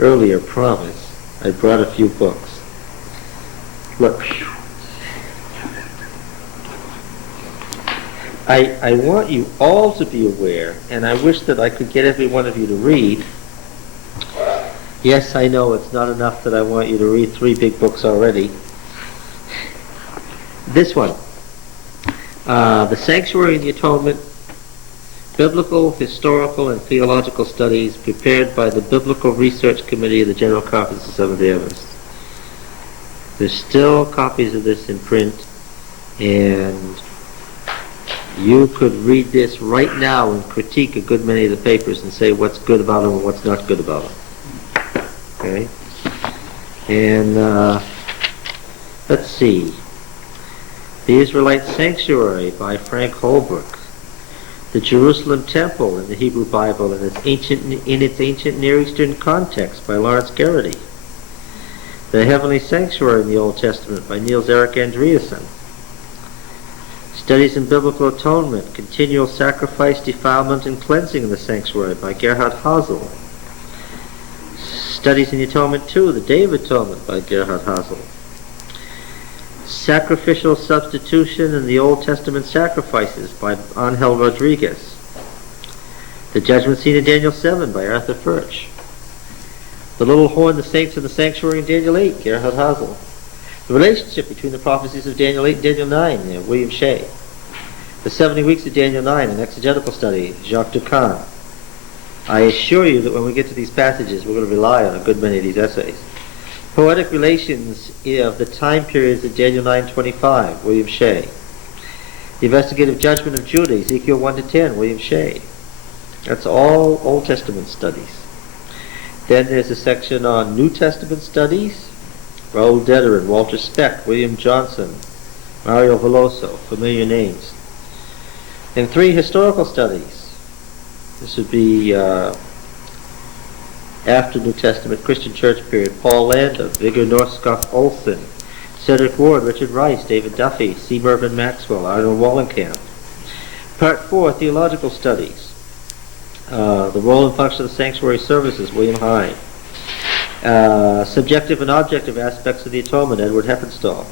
earlier promise, I brought a few books. Look. I want you all to be aware, and I wish that I could get every one of you to read. Yes, I know it's not enough that I want you to read 3 big books already. This one, The Sanctuary and the Atonement, Biblical, Historical, and Theological Studies, prepared by the Biblical Research Committee of the General Conference of Seventh-day Adventists. There's still copies of this in print, and you could read this right now and critique a good many of the papers and say what's good about them and what's not good about them. Okay? And let's see. The Israelite Sanctuary by Frank Holbrook. The Jerusalem Temple in the Hebrew Bible in its ancient Near Eastern context by Lawrence Garrity. The Heavenly Sanctuary in the Old Testament by Niels Erik Andreasen. Studies in Biblical Atonement, Continual Sacrifice, Defilement, and Cleansing in the Sanctuary by Gerhard Hasel. Studies in the Atonement 2, The Day of Atonement by Gerhard Hasel. Sacrificial Substitution in the Old Testament Sacrifices by Angel Rodriguez. The Judgment Scene in Daniel 7 by Arthur Furch. The Little Horn, the Saints in the Sanctuary in Daniel 8, Gerhard Hasel. The relationship between the prophecies of Daniel 8 and Daniel 9, William Shea. The 70 Weeks of Daniel 9, an exegetical study, Jacques Ducan. I assure you that when we get to these passages, we're going to rely on a good many of these essays. Poetic Relations of the Time Periods of Daniel 9:25, William Shea. The Investigative Judgment of Judah, Ezekiel 1-10, William Shea. That's all Old Testament studies. Then there's a section on New Testament studies, Raoul Dederin, Walter Speck, William Johnson, Mario Veloso, familiar names. And 3 historical studies. This would be after New Testament, Christian Church period, Paul Landa, Viggo Norskov Olsen, Cedric Ward, Richard Rice, David Duffy, C. Mervyn Maxwell, Arnold Wallenkamp. Part 4, Theological Studies. The Role and Function of the Sanctuary Services, William Hyde. Subjective and Objective Aspects of the Atonement, Edward Heppenstall.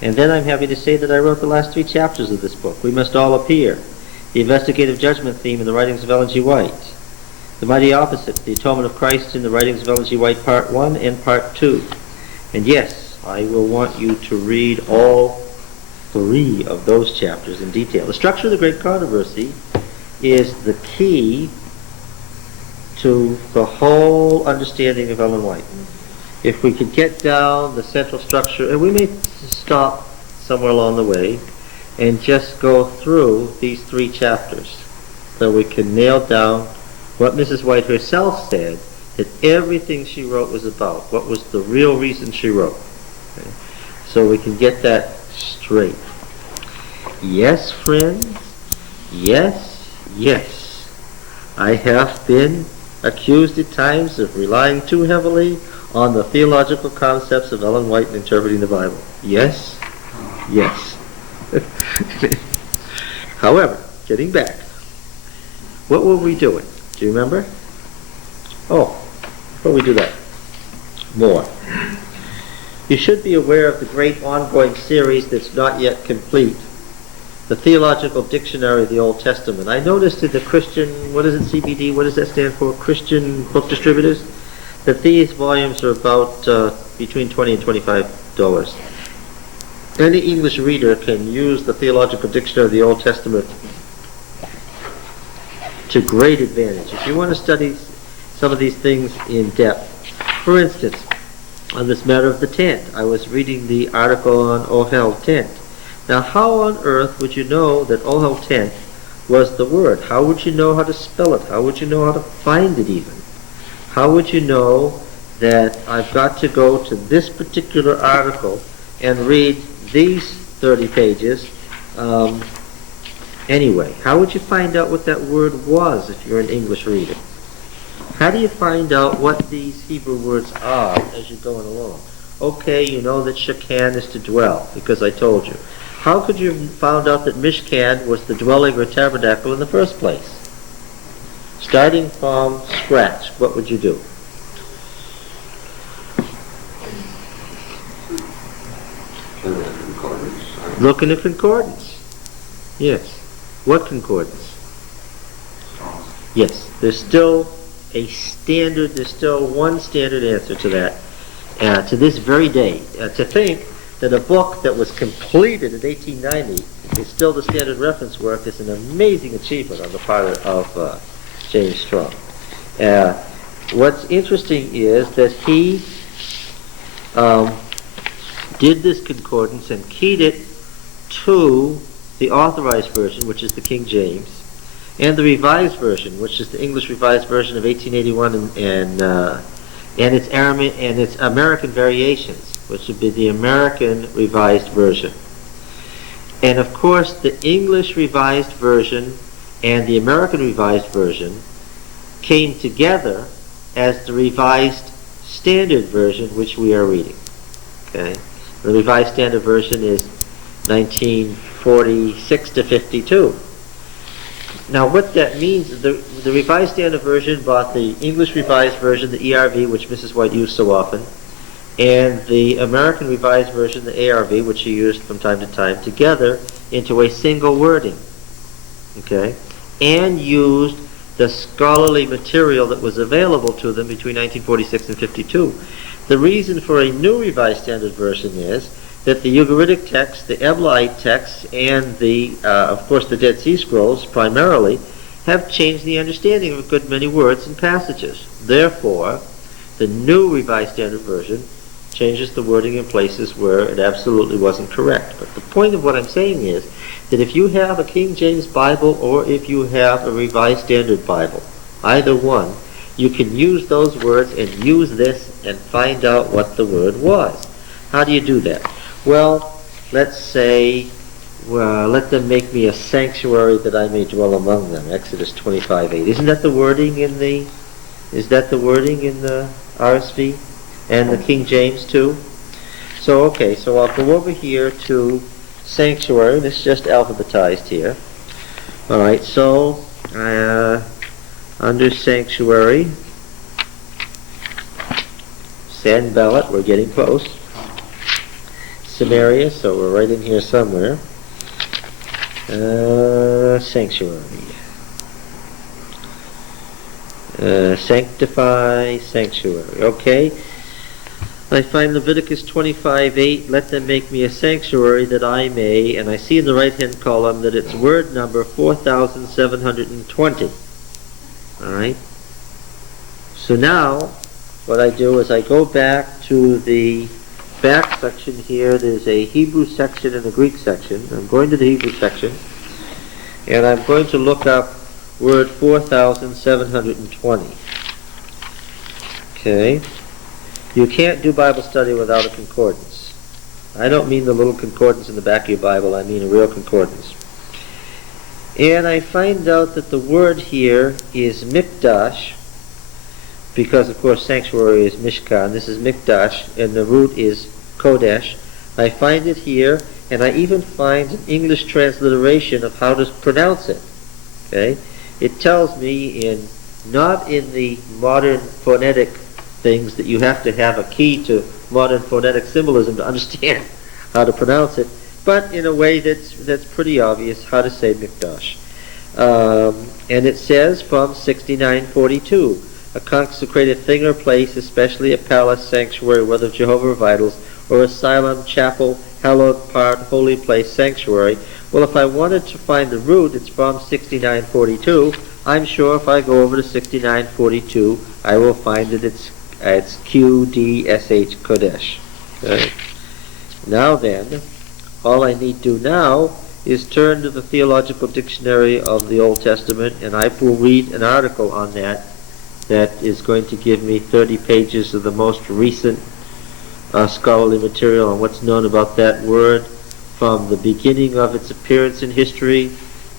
And then I'm happy to say that I wrote the last 3 chapters of this book, We Must All Appear, the Investigative Judgment Theme in the writings of Ellen G. White. The Mighty Opposite, the Atonement of Christ in the writings of Ellen G. White, Part 1 and Part 2. And yes, I will want you to read all 3 of those chapters in detail. The structure of the Great Controversy is the key to the whole understanding of Ellen White. If we could get down the central structure, and we may stop somewhere along the way, and just go through these 3 chapters, so we can nail down what Mrs. White herself said that everything she wrote was about. What was the real reason she wrote? Okay? So we can get that straight. Yes, friends, yes, yes. I have been accused at times of relying too heavily on the theological concepts of Ellen White in interpreting the Bible. Yes, yes. However, getting back, what were we doing? Do you remember? Oh, before we do that, more. You should be aware of the great ongoing series that's not yet complete, the Theological Dictionary of the Old Testament. I noticed in the Christian, what is it, CBD, what does that stand for? Christian Book Distributors? That these volumes are about between $20 and $25. Any English reader can use the Theological Dictionary of the Old Testament to great advantage. If you want to study some of these things in depth, for instance, on this matter of the tent, I was reading the article on Ohel tent. Now, how on earth would you know that Ohel tent was the word? How would you know how to spell it? How would you know how to find it even? How would you know that I've got to go to this particular article and read these 30 pages anyway? How would you find out what that word was if you're an English reader? How do you find out what these Hebrew words are as you're going along? Okay, you know that Shekan is to dwell, because I told you. How could you have found out that Mishkan was the dwelling or tabernacle in the first place? Starting from scratch, what would you do? Look in the concordance. Yes. What concordance? Yes. There's still one standard answer to that, to this very day. To think that a book that was completed in 1890 is still the standard reference work is an amazing achievement on the part of James Strong. What's interesting is that he did this concordance and keyed it to the Authorized Version, which is the King James, and the Revised Version, which is the English Revised Version of 1881, and its American variations, which would be the American Revised Version. And of course, the English Revised Version and the American Revised Version came together as the Revised Standard Version, which we are reading. Okay, the Revised Standard Version is 1946 to 52. Now, what that means is the Revised Standard Version brought the English Revised Version, the ERV, which Mrs. White used so often, and the American Revised Version, the ARV, which she used from time to time, together into a single wording. Okay, and used the scholarly material that was available to them between 1946 and 52. The reason for a new Revised Standard Version is that the Ugaritic text, the Eblaite text, and of course, the Dead Sea Scrolls primarily have changed the understanding of a good many words and passages. Therefore, the new Revised Standard Version changes the wording in places where it absolutely wasn't correct. But the point of what I'm saying is that if you have a King James Bible or if you have a Revised Standard Bible, either one, you can use those words and use this and find out what the word was. How do you do that? Well, let's say, let them make me a sanctuary that I may dwell among them. Exodus 25:8. Isn't that the wording in the RSV and the King James too? So okay, so I'll go over here to sanctuary. This is just alphabetized here. All right, so under sanctuary, Sanballat, we're getting close. Samaria, so we're right in here somewhere. Sanctuary. Sanctify, sanctuary. Okay. I find Leviticus 25:8, let them make me a sanctuary that I may, and I see in the right-hand column that it's word number 4720. All right. So now, what I do is I go back to the back section here. There's a Hebrew section and a Greek section. I'm going to the Hebrew section, and I'm going to look up word 4720. Okay. You can't do Bible study without a concordance. I don't mean the little concordance in the back of your Bible. I mean a real concordance. And I find out that the word here is mikdash, because of course sanctuary is mishkan. This is mikdash, and the root is kodesh. I find it here, and I even find an English transliteration of how to pronounce it. Okay, it tells me not in the modern phonetic things that you have to have a key to modern phonetic symbolism to understand how to pronounce it, but in a way that's pretty obvious how to say mikdash. And it says from 6942, a consecrated thing or place, especially a palace, sanctuary, whether of Jehovah of idols, or asylum, chapel, hallowed part, holy place, sanctuary. Well, if I wanted to find the root, it's from 6942. I'm sure if I go over to 6942, I will find that it's QDSH, Kodesh. Okay. Now then, all I need to do now is turn to the Theological Dictionary of the Old Testament, and I will read an article on that is going to give me 30 pages of the most recent scholarly material on what's known about that word from the beginning of its appearance in history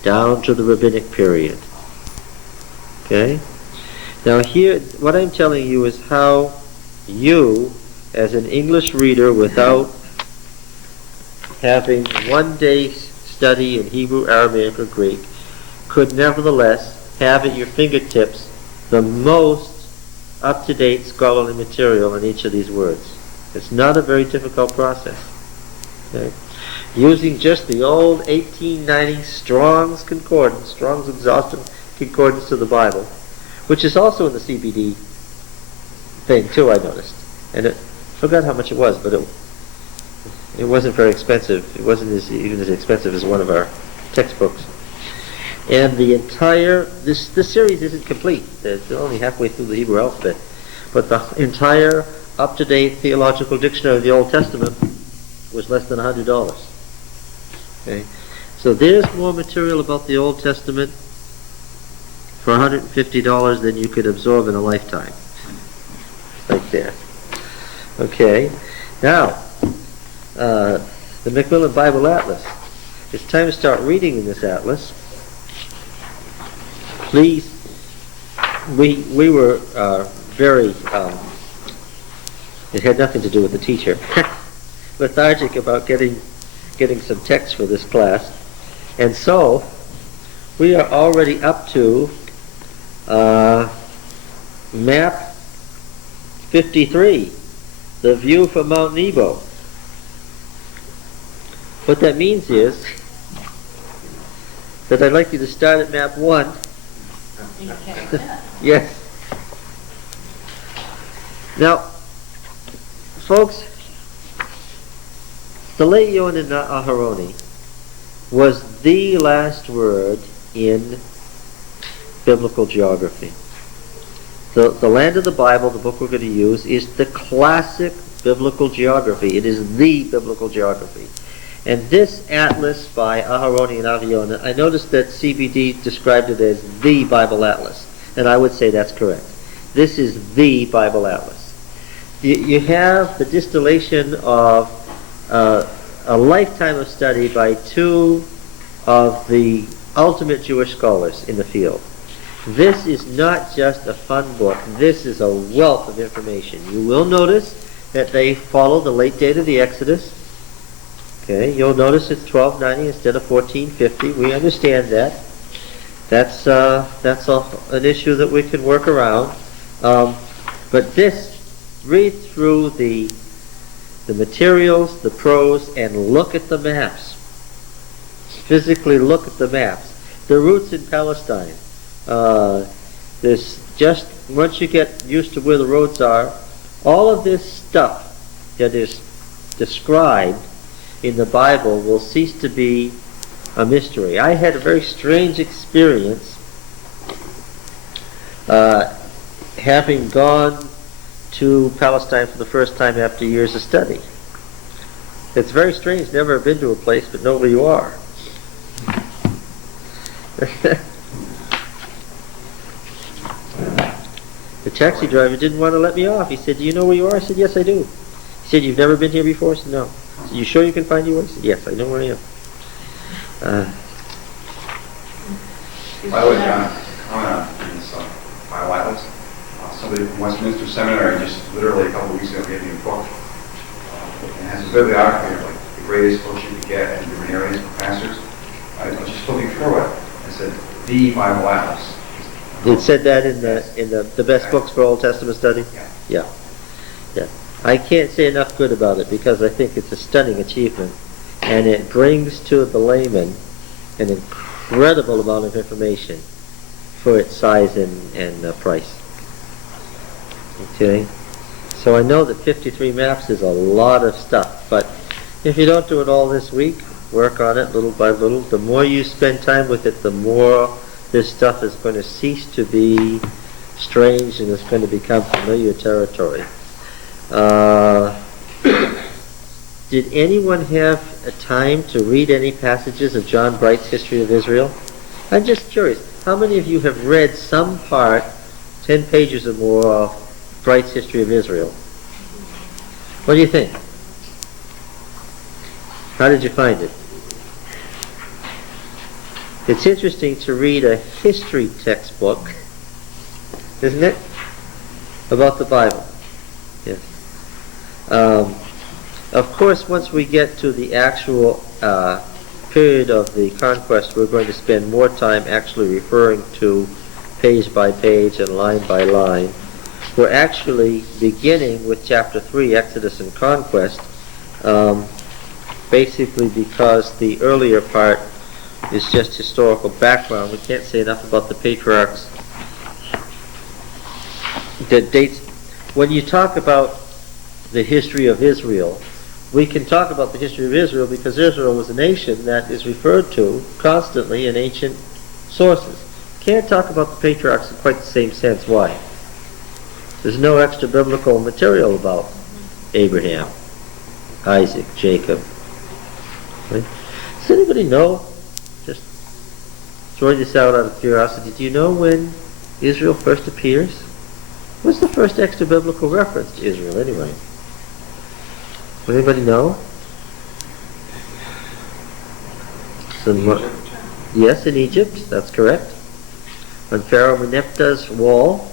down to the rabbinic period. Okay? Now here, what I'm telling you is how you, as an English reader without having one day's study in Hebrew, Aramaic, or Greek, could nevertheless have at your fingertips the most up-to-date scholarly material in each of these words. It's not a very difficult process. Okay? using just the old 1890 Strong's Concordance, Strong's Exhaustive Concordance of the Bible, which is also in the CBD thing too, I noticed. And I forgot how much it was, but it wasn't very expensive. It wasn't even as expensive as one of our textbooks. And the entire, this series isn't complete. They're only halfway through the Hebrew alphabet. But the entire up-to-date theological dictionary of the Old Testament was less than $100. Okay? So there's more material about the Old Testament for $150 than you could absorb in a lifetime. Right there. Okay. Now, the Macmillan Bible Atlas. It's time to start reading in this atlas. Please, we were very, it had nothing to do with the teacher, lethargic about getting some text for this class. And so, we are already up to map 53, the view from Mount Nebo. What that means is that I'd like you to start at map 1. Yes. Now, folks, the Leon and Aharoni was the last word in biblical geography. The land of the Bible, the book we're going to use, is the classic biblical geography. It is the biblical geography. And this atlas by Aharoni and Aviona, I noticed that CBD described it as the Bible Atlas, and I would say that's correct. This is the Bible Atlas. You have the distillation of a lifetime of study by two of the ultimate Jewish scholars in the field. This is not just a fun book. This is a wealth of information. You will notice that they follow the late date of the Exodus. Okay, you'll notice it's 1290 instead of 1450. We understand that. That's an issue that we can work around. But this, read through the materials, the prose, and look at the maps. Physically look at the maps. The routes in Palestine. There's just, once you get used to where the roads are, all of this stuff that is described in the Bible will cease to be a mystery. I had a very strange experience having gone to Palestine for the first time after years of study. It's very strange, never been to a place but know where you are. The taxi driver didn't want to let me off. He said, "Do you know where you are?" I said, "Yes, I do." He said, "You've never been here before?" I said, "No." I said, "You sure you can find your way?" I said, "Yes, I know where I am." By the way, John, comment on this Bible Atlas. Somebody from Westminster Seminary just literally a couple of weeks ago gave me a book. It has a bibliography of like the greatest books you could get in different areas for pastors. I was just flipping through it. It said, the Bible Atlas. It said that in the best books for Old Testament study? Yeah. I can't say enough good about it because I think it's a stunning achievement, and it brings to the layman an incredible amount of information for its size and price. Okay? So I know that 53 maps is a lot of stuff, but if you don't do it all this week, work on it little by little. The more you spend time with it, the more this stuff is going to cease to be strange and it's going to become familiar territory. Did anyone have a time to read any passages of John Bright's History of Israel? I'm just curious, how many of you have read some part, 10 pages or more, of Bright's History of Israel? What do you think? How did you find it? It's interesting to read a history textbook, isn't it? About the Bible. Yes. Of course, once we get to the actual period of the conquest, we're going to spend more time actually referring to page by page and line by line. We're actually beginning with chapter 3, Exodus and Conquest, basically because the earlier part is just historical background. We can't say enough about the patriarchs that dates. When you talk about the history of Israel, we can talk about the history of Israel because Israel was a nation that is referred to constantly in ancient sources. Can't talk about the patriarchs in quite the same sense. Why? There's no extra biblical material about Abraham, Isaac, Jacob. Right? Does anybody know, just throwing this out of curiosity, do you know when Israel first appears? What's the first extra biblical reference to Israel anyway? Does anybody know? Yes, in Egypt, that's correct. On Pharaoh Meneptah's wall,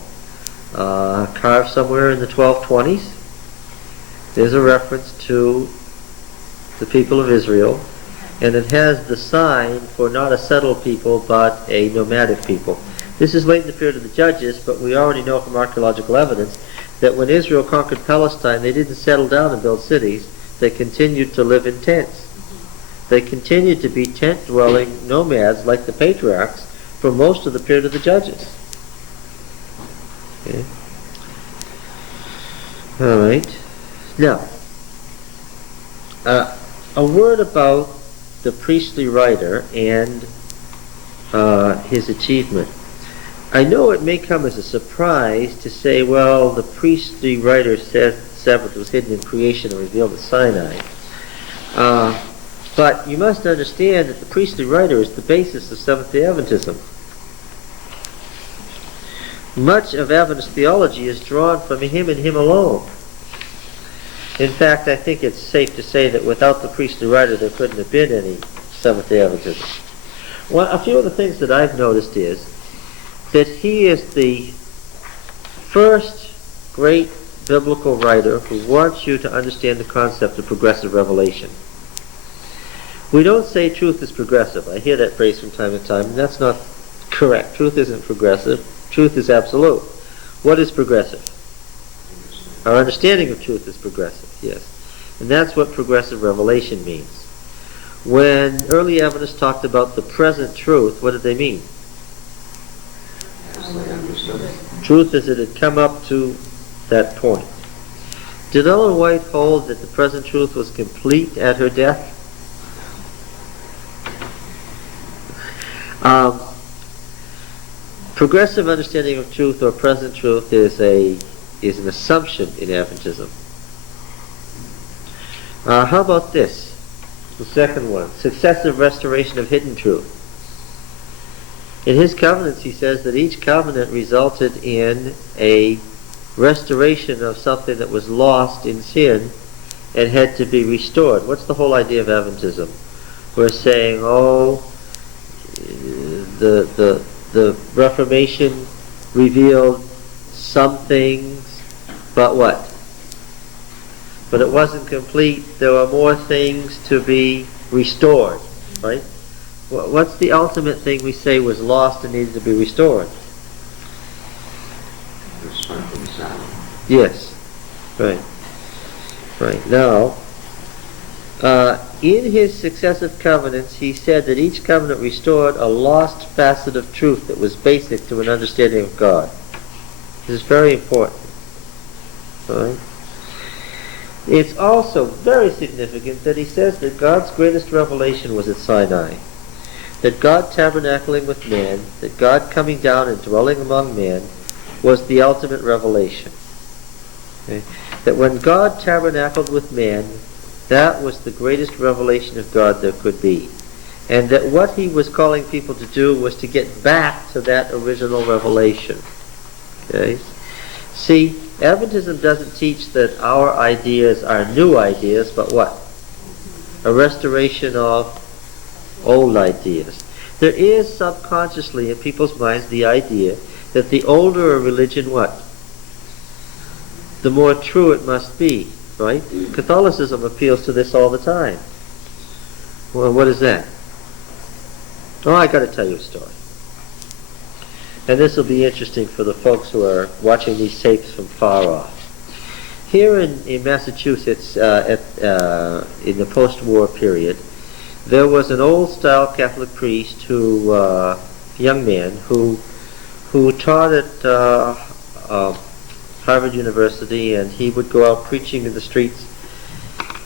carved somewhere in the 1220s, there's a reference to the people of Israel, and it has the sign for not a settled people but a nomadic people. This is late in the period of the Judges, but we already know from archaeological evidence that when Israel conquered Palestine, they didn't settle down and build cities. They continued to live in tents. They continued to be tent-dwelling nomads like the patriarchs for most of the period of the Judges. Okay. All right. Now, a word about the priestly writer and his achievement. I know it may come as a surprise to say, well, the priestly writer says the seventh was hidden in creation and revealed at Sinai. But you must understand that the priestly writer is the basis of Seventh-day Adventism. Much of Adventist theology is drawn from him and him alone. In fact, I think it's safe to say that without the priestly writer, there couldn't have been any Seventh-day Adventism. Well, a few of the things that I've noticed is that he is the first great biblical writer who wants you to understand the concept of progressive revelation. We don't say truth is progressive. I hear that phrase from time to time, and that's not correct. Truth isn't progressive. Truth is absolute. What is progressive? Our understanding of truth is progressive, yes. And that's what progressive revelation means. When early Adventists talked about the present truth, what did they mean? Truth as it had come up to that point. Did Ellen White hold that the present truth was complete at her death? Progressive understanding of truth or present truth is an assumption in Adventism. How about this? The second one, successive restoration of hidden truth. In his covenants, he says that each covenant resulted in a restoration of something that was lost in sin and had to be restored. What's the whole idea of Adventism? We're saying, the Reformation revealed some things, but what? But it wasn't complete. There were more things to be restored, right? What's the ultimate thing we say was lost and needed to be restored? Yes, right. Right. Now, in his successive covenants, he said that each covenant restored a lost facet of truth that was basic to an understanding of God. This is very important. Right? It's also very significant that he says that God's greatest revelation was at Sinai. That God tabernacling with man, that God coming down and dwelling among men, was the ultimate revelation. Okay? That when God tabernacled with man, that was the greatest revelation of God there could be. And that what he was calling people to do was to get back to that original revelation. Okay? See, Adventism doesn't teach that our ideas are new ideas, but what? A restoration of old ideas. There is subconsciously in people's minds the idea that the older a religion, what? The more true it must be, right? Catholicism appeals to this all the time. Well, what is that? Oh, I got to tell you a story. And this will be interesting for the folks who are watching these tapes from far off. Here in Massachusetts, in the post-war period, there was an old-style Catholic priest who, young man, who taught at Harvard University, and he would go out preaching in the streets.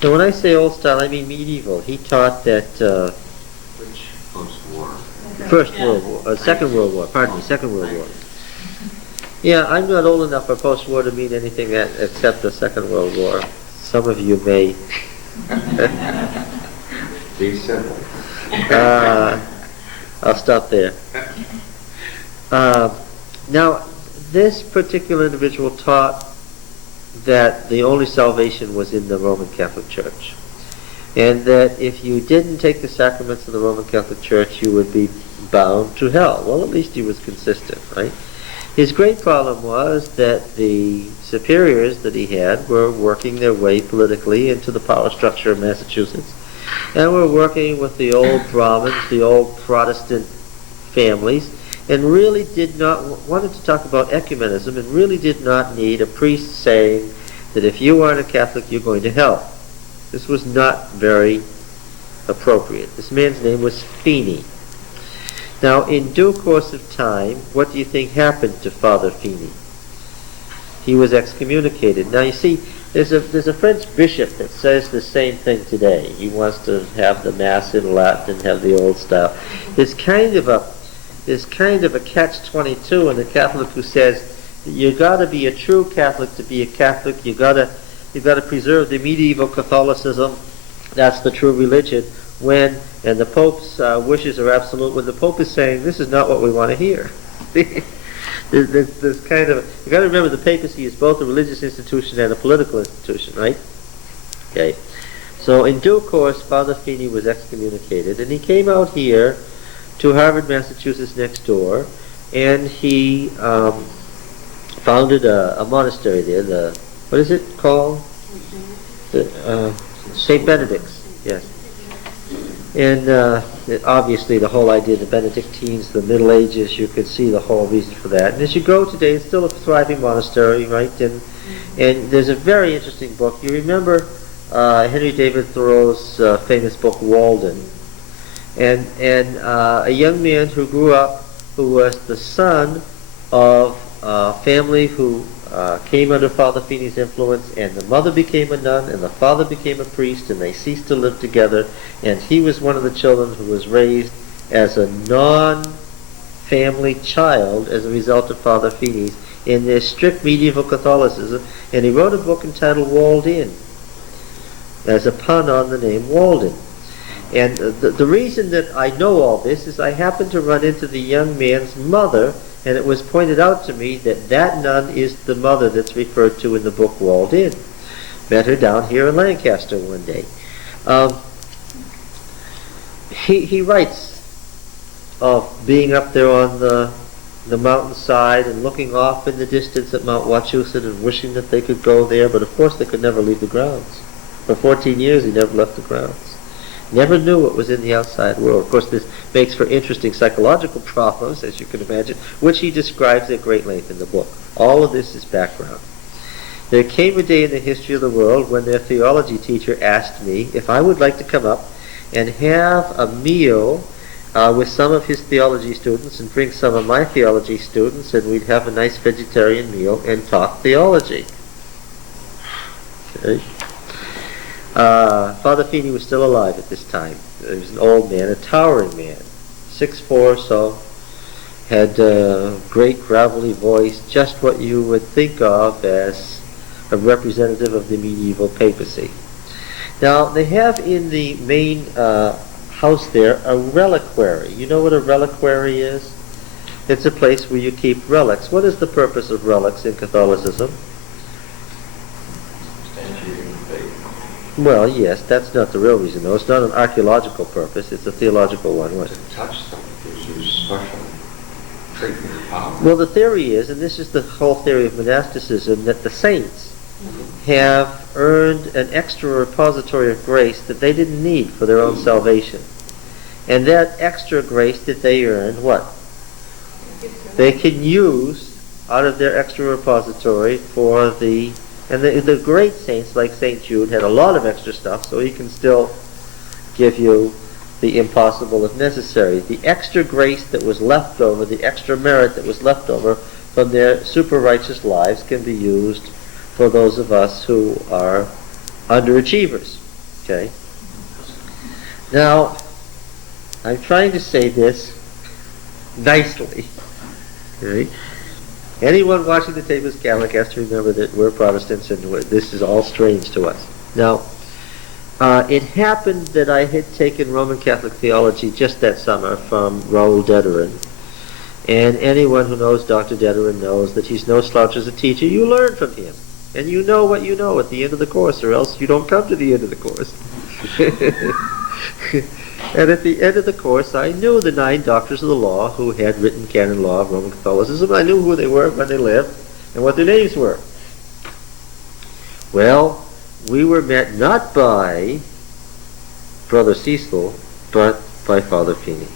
Now, when I say old-style, I mean medieval. He taught that Which post-war? First World War, Second World War. Pardon me, Second World War. Yeah, I'm not old enough for post-war to mean anything except the Second World War. Some of you may. Be simple. I'll stop there. Now, this particular individual taught that the only salvation was in the Roman Catholic Church, and that if you didn't take the sacraments of the Roman Catholic Church, you would be bound to hell. Well, at least he was consistent, right? His great problem was that the superiors that he had were working their way politically into the power structure of Massachusetts, and were working with the old Brahmins, the old Protestant families, and really did not, wanted to talk about ecumenism, and really did not need a priest saying that if you aren't a Catholic, you're going to hell. This was not very appropriate. This man's name was Feeney. Now, in due course of time, what do you think happened to Father Feeney? He was excommunicated. Now, you see, there's a French bishop that says the same thing today. He wants to have the Mass in Latin and have the old style. There's kind of a catch-22 in the Catholic who says you got to be a true Catholic to be a Catholic. You got to preserve the medieval Catholicism. That's the true religion. And the Pope's wishes are absolute, when the Pope is saying this is not what we want to hear. There's kind of, you got to remember, the papacy is both a religious institution and a political institution, right? Okay. So in due course, Father Feeney was excommunicated, and he came out here to Harvard, Massachusetts, next door, and he founded a monastery there. What is it called? St. Benedict's. Yes. And obviously the whole idea of the Benedictines, the Middle Ages, you could see the whole reason for that. And as you go today, it's still a thriving monastery, right? And there's a very interesting book. You remember Henry David Thoreau's famous book, Walden. And a young man who grew up, who was the son of a family who came under Father Feeney's influence, and the mother became a nun, and the father became a priest, and they ceased to live together, and he was one of the children who was raised as a non-family child as a result of Father Feeney's in their strict medieval Catholicism, and he wrote a book entitled Walled In, as a pun on the name Walden. And the reason that I know all this is I happened to run into the young man's mother, and it was pointed out to me that that nun is the mother that's referred to in the book Walled In. Met her down here in Lancaster one day. He writes of being up there on the mountainside and looking off in the distance at Mount Wachusett and wishing that they could go there, but of course they could never leave the grounds. For 14 years he never left the grounds. Never knew what was in the outside world. Of course, this makes for interesting psychological problems, as you can imagine, which he describes at great length in the book. All of this is background. There came a day in the history of the world when their theology teacher asked me if I would like to come up and have a meal with some of his theology students and bring some of my theology students, and we'd have a nice vegetarian meal and talk theology. Okay. Father Feeney was still alive at this time. He was an old man, a towering man, 6'4" or so, had a great gravelly voice, just what you would think of as a representative of the medieval papacy. Now, they have in the main house there a reliquary. You know what a reliquary is? It's a place where you keep relics. What is the purpose of relics in Catholicism? Well, yes, that's not the real reason, though. It's not an archaeological purpose. It's a theological one. What? To touch something gives you special treatment of power. Well, the theory is, and this is the whole theory of monasticism, that the saints have earned an extra repository of grace that they didn't need for their own salvation. And that extra grace that they earned, what? They can use out of their extra repository for the And the great saints like St. Jude had a lot of extra stuff, so he can still give you the impossible if necessary. The extra grace that was left over, the extra merit that was left over from their super righteous lives can be used for those of us who are underachievers. Okay? Now, I'm trying to say this nicely. Okay? Anyone watching the tape as Catholic has to remember that we're Protestants and this is all strange to us. Now, it happened that I had taken Roman Catholic theology just that summer from Raoul Dedirin. And anyone who knows Dr. Dedirin knows that he's no slouch as a teacher. You learn from him. And you know what you know at the end of the course, or else you don't come to the end of the course. And at the end of the course, I knew the 9 doctors of the law who had written canon law of Roman Catholicism. I knew who they were, when they lived, and what their names were. Well, we were met not by Brother Cecil, but by Father Feeney.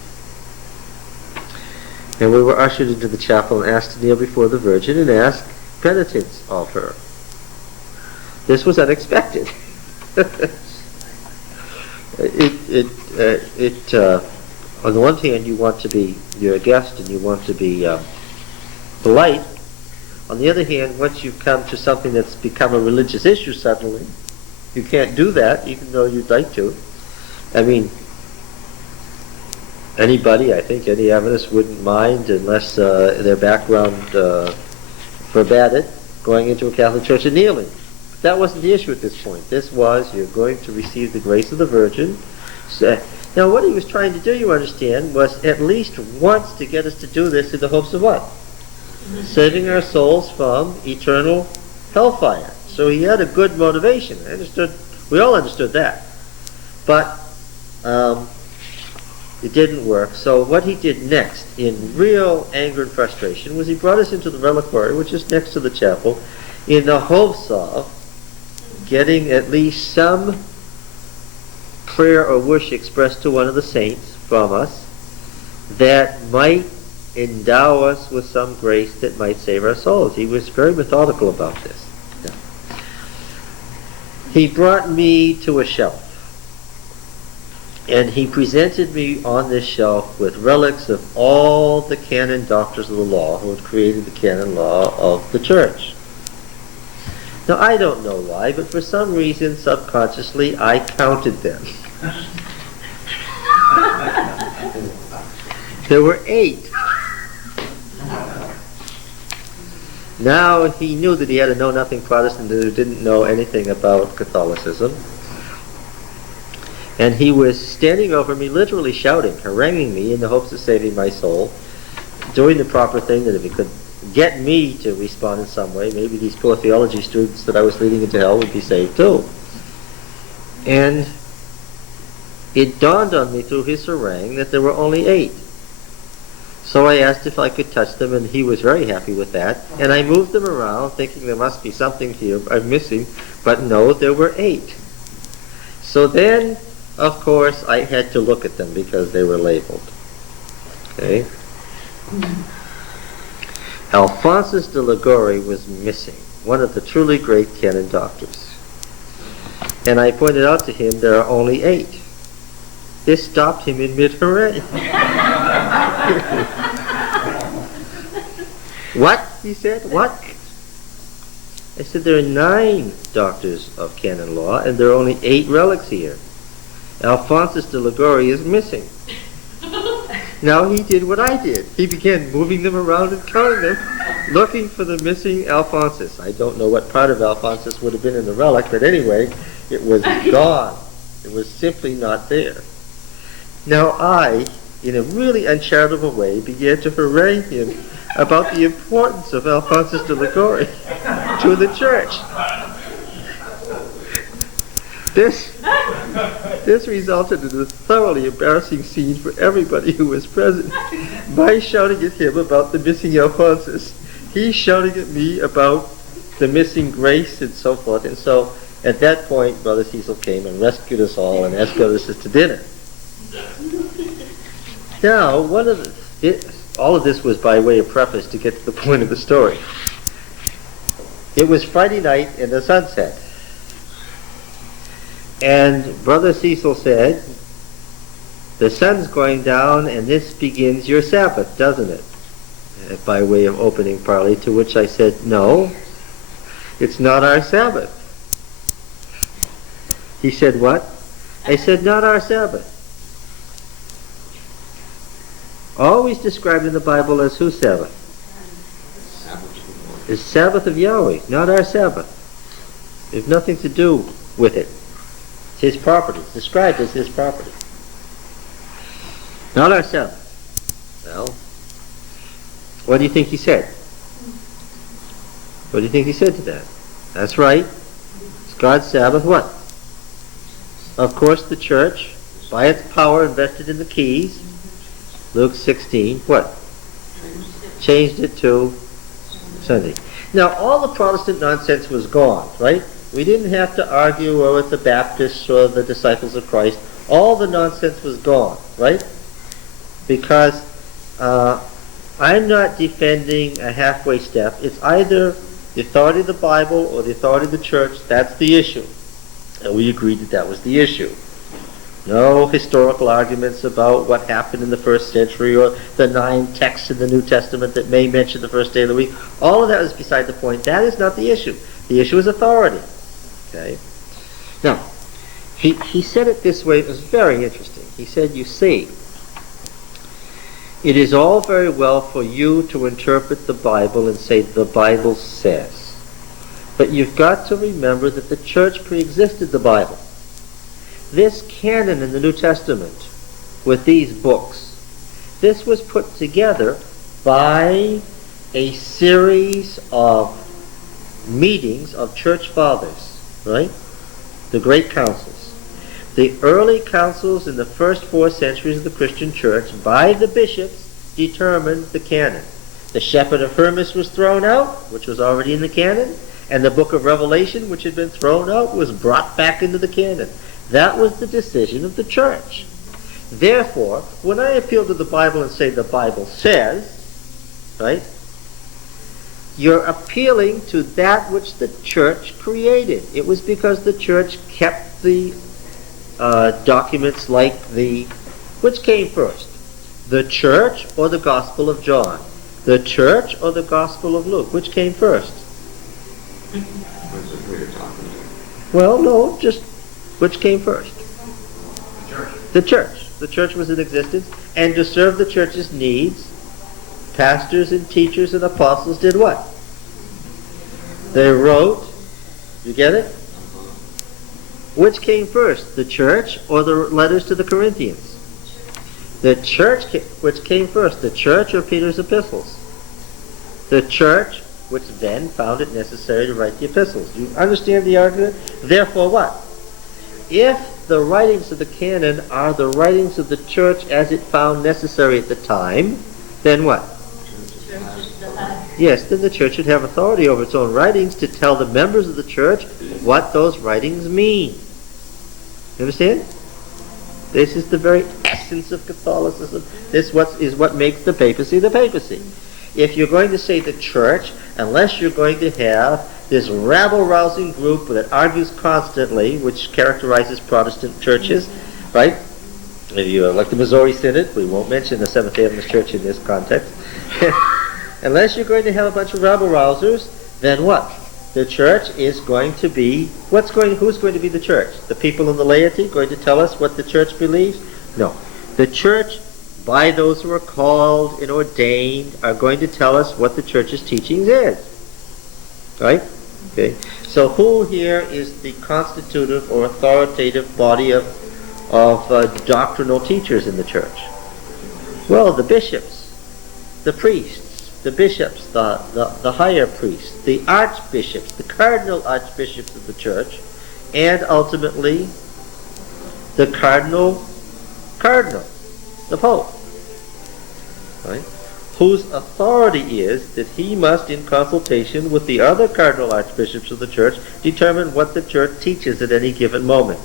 And we were ushered into the chapel and asked to kneel before the Virgin and ask penitence of her. This was unexpected. On the one hand, you want to be, you're a guest and you want to be polite. On the other hand, once you've come to something that's become a religious issue suddenly, you can't do that, even though you'd like to. I mean, anybody, I think any Adventist wouldn't mind, unless their background forbade it, going into a Catholic church and kneeling. But that wasn't the issue at this point. This was, you're going to receive the grace of the Virgin. So, now, what he was trying to do, you understand, was at least once to get us to do this in the hopes of what? Saving our souls from eternal hellfire. So he had a good motivation. We all understood that. But it didn't work. So what he did next, in real anger and frustration, was he brought us into the reliquary, which is next to the chapel, in the hopes of getting at least some prayer or wish expressed to one of the saints from us that might endow us with some grace that might save our souls. He was very methodical about this. Yeah. He brought me to a shelf, and he presented me on this shelf with relics of all the canon doctors of the law who had created the canon law of the church. Now, I don't know why, but for some reason, subconsciously, I counted them. There were 8. Now, he knew that he had a know-nothing Protestant who didn't know anything about Catholicism. And he was standing over me, literally shouting, haranguing me in the hopes of saving my soul, doing the proper thing, that if he could get me to respond in some way, maybe these poor theology students that I was leading into hell would be saved too. And it dawned on me through his harangue that there were only 8. So I asked if I could touch them, and he was very happy with that. And I moved them around, thinking there must be something here I'm missing, but no, there were 8. So then, of course, I had to look at them because they were labeled. Okay? Alphonsus de Liguori was missing, one of the truly great canon doctors. And I pointed out to him there are only 8. This stopped him in mid-harangue. What? He said. What? I said there are 9 doctors of canon law, and there are only 8 relics here. Alphonsus de Liguori is missing. Now he did what I did. He began moving them around and counting them, looking for the missing Alphonsus. I don't know what part of Alphonsus would have been in the relic, but anyway, it was gone. It was simply not there. Now I, in a really uncharitable way, began to harangue him about the importance of Alphonsus de Liguori to the church. This resulted in a thoroughly embarrassing scene for everybody who was present. My shouting at him about the missing Alphonsus, he shouting at me about the missing grace and so forth. And so at that point, Brother Cecil came and rescued us all and escorted us to dinner. Now, all of this was by way of preface to get to the point of the story. It was Friday night and the sun set. And Brother Cecil said, the sun's going down and this begins your Sabbath, doesn't it? By way of opening parley, to which I said, no, it's not our Sabbath. He said, what? I said, not our Sabbath. Always described in the Bible as whose Sabbath? It's Sabbath of Yahweh, not our Sabbath. There's nothing to do with it. It's his property. It's described as his property. Not our Sabbath. Well, what do you think he said? What do you think he said to that? That's right. It's God's Sabbath what? Of course the church, by its power invested in the keys, Luke 16, what? Changed it to Sunday. Now all the Protestant nonsense was gone, right? We didn't have to argue with the Baptists or the disciples of Christ. All the nonsense was gone, right? Because I'm not defending a halfway step. It's either the authority of the Bible or the authority of the church. That's the issue. And we agreed that that was the issue. No historical arguments about what happened in the first century or the 9 texts in the New Testament that may mention the first day of the week. All of that is beside the point. That is not the issue. The issue is authority. Okay? Now, he said it this way. It was very interesting. He said, you see, it is all very well for you to interpret the Bible and say the Bible says. But you've got to remember that the church pre-existed the Bible. This canon in the New Testament with these books, this was put together by a series of meetings of church fathers, right? The great councils. The early councils in the first 4 centuries of the Christian church, by the bishops, determined the canon. The Shepherd of Hermas was thrown out, which was already in the canon, and the book of Revelation, which had been thrown out, was brought back into the canon. That was the decision of the church. Therefore, when I appeal to the Bible and say the Bible says, right, you're appealing to that which the church created. It was because the church kept the documents like the... Which came first? The church or the Gospel of John? The church or the Gospel of Luke? Which came first? Well, no, just which came first? The church. The church. The church was in existence, and to serve the church's needs, pastors and teachers and apostles did what? They wrote, you get it? Which came first, the church or the letters to the Corinthians? The church, which came first, the church or Peter's epistles? The church, which then found it necessary to write the epistles. You understand the argument? Therefore what? If the writings of the canon are the writings of the church as it found necessary at the time, then what? Yes, then the church should have authority over its own writings to tell the members of the church what those writings mean. You understand? This is the very essence of Catholicism. This is what makes the papacy the papacy. If you're going to say the church, unless you're going to have this rabble-rousing group that argues constantly, which characterizes Protestant churches, right? If you like the Missouri Synod, we won't mention the Seventh-day Adventist Church in this context. Unless you're going to have a bunch of rabble-rousers, then what? The church is going to be, who's going to be the church? The people in the laity going to tell us what the church believes? No. The church, by those who are called and ordained, are going to tell us what the church's teachings is. Right? Okay. So who here is the constitutive or authoritative body of doctrinal teachers in the church? Well, the bishops, the priests, the bishops, the higher priests, the archbishops, the cardinal archbishops of the church, and ultimately the cardinal, the Pope. Right? Whose authority is that he must, in consultation with the other cardinal archbishops of the church, determine what the church teaches at any given moment.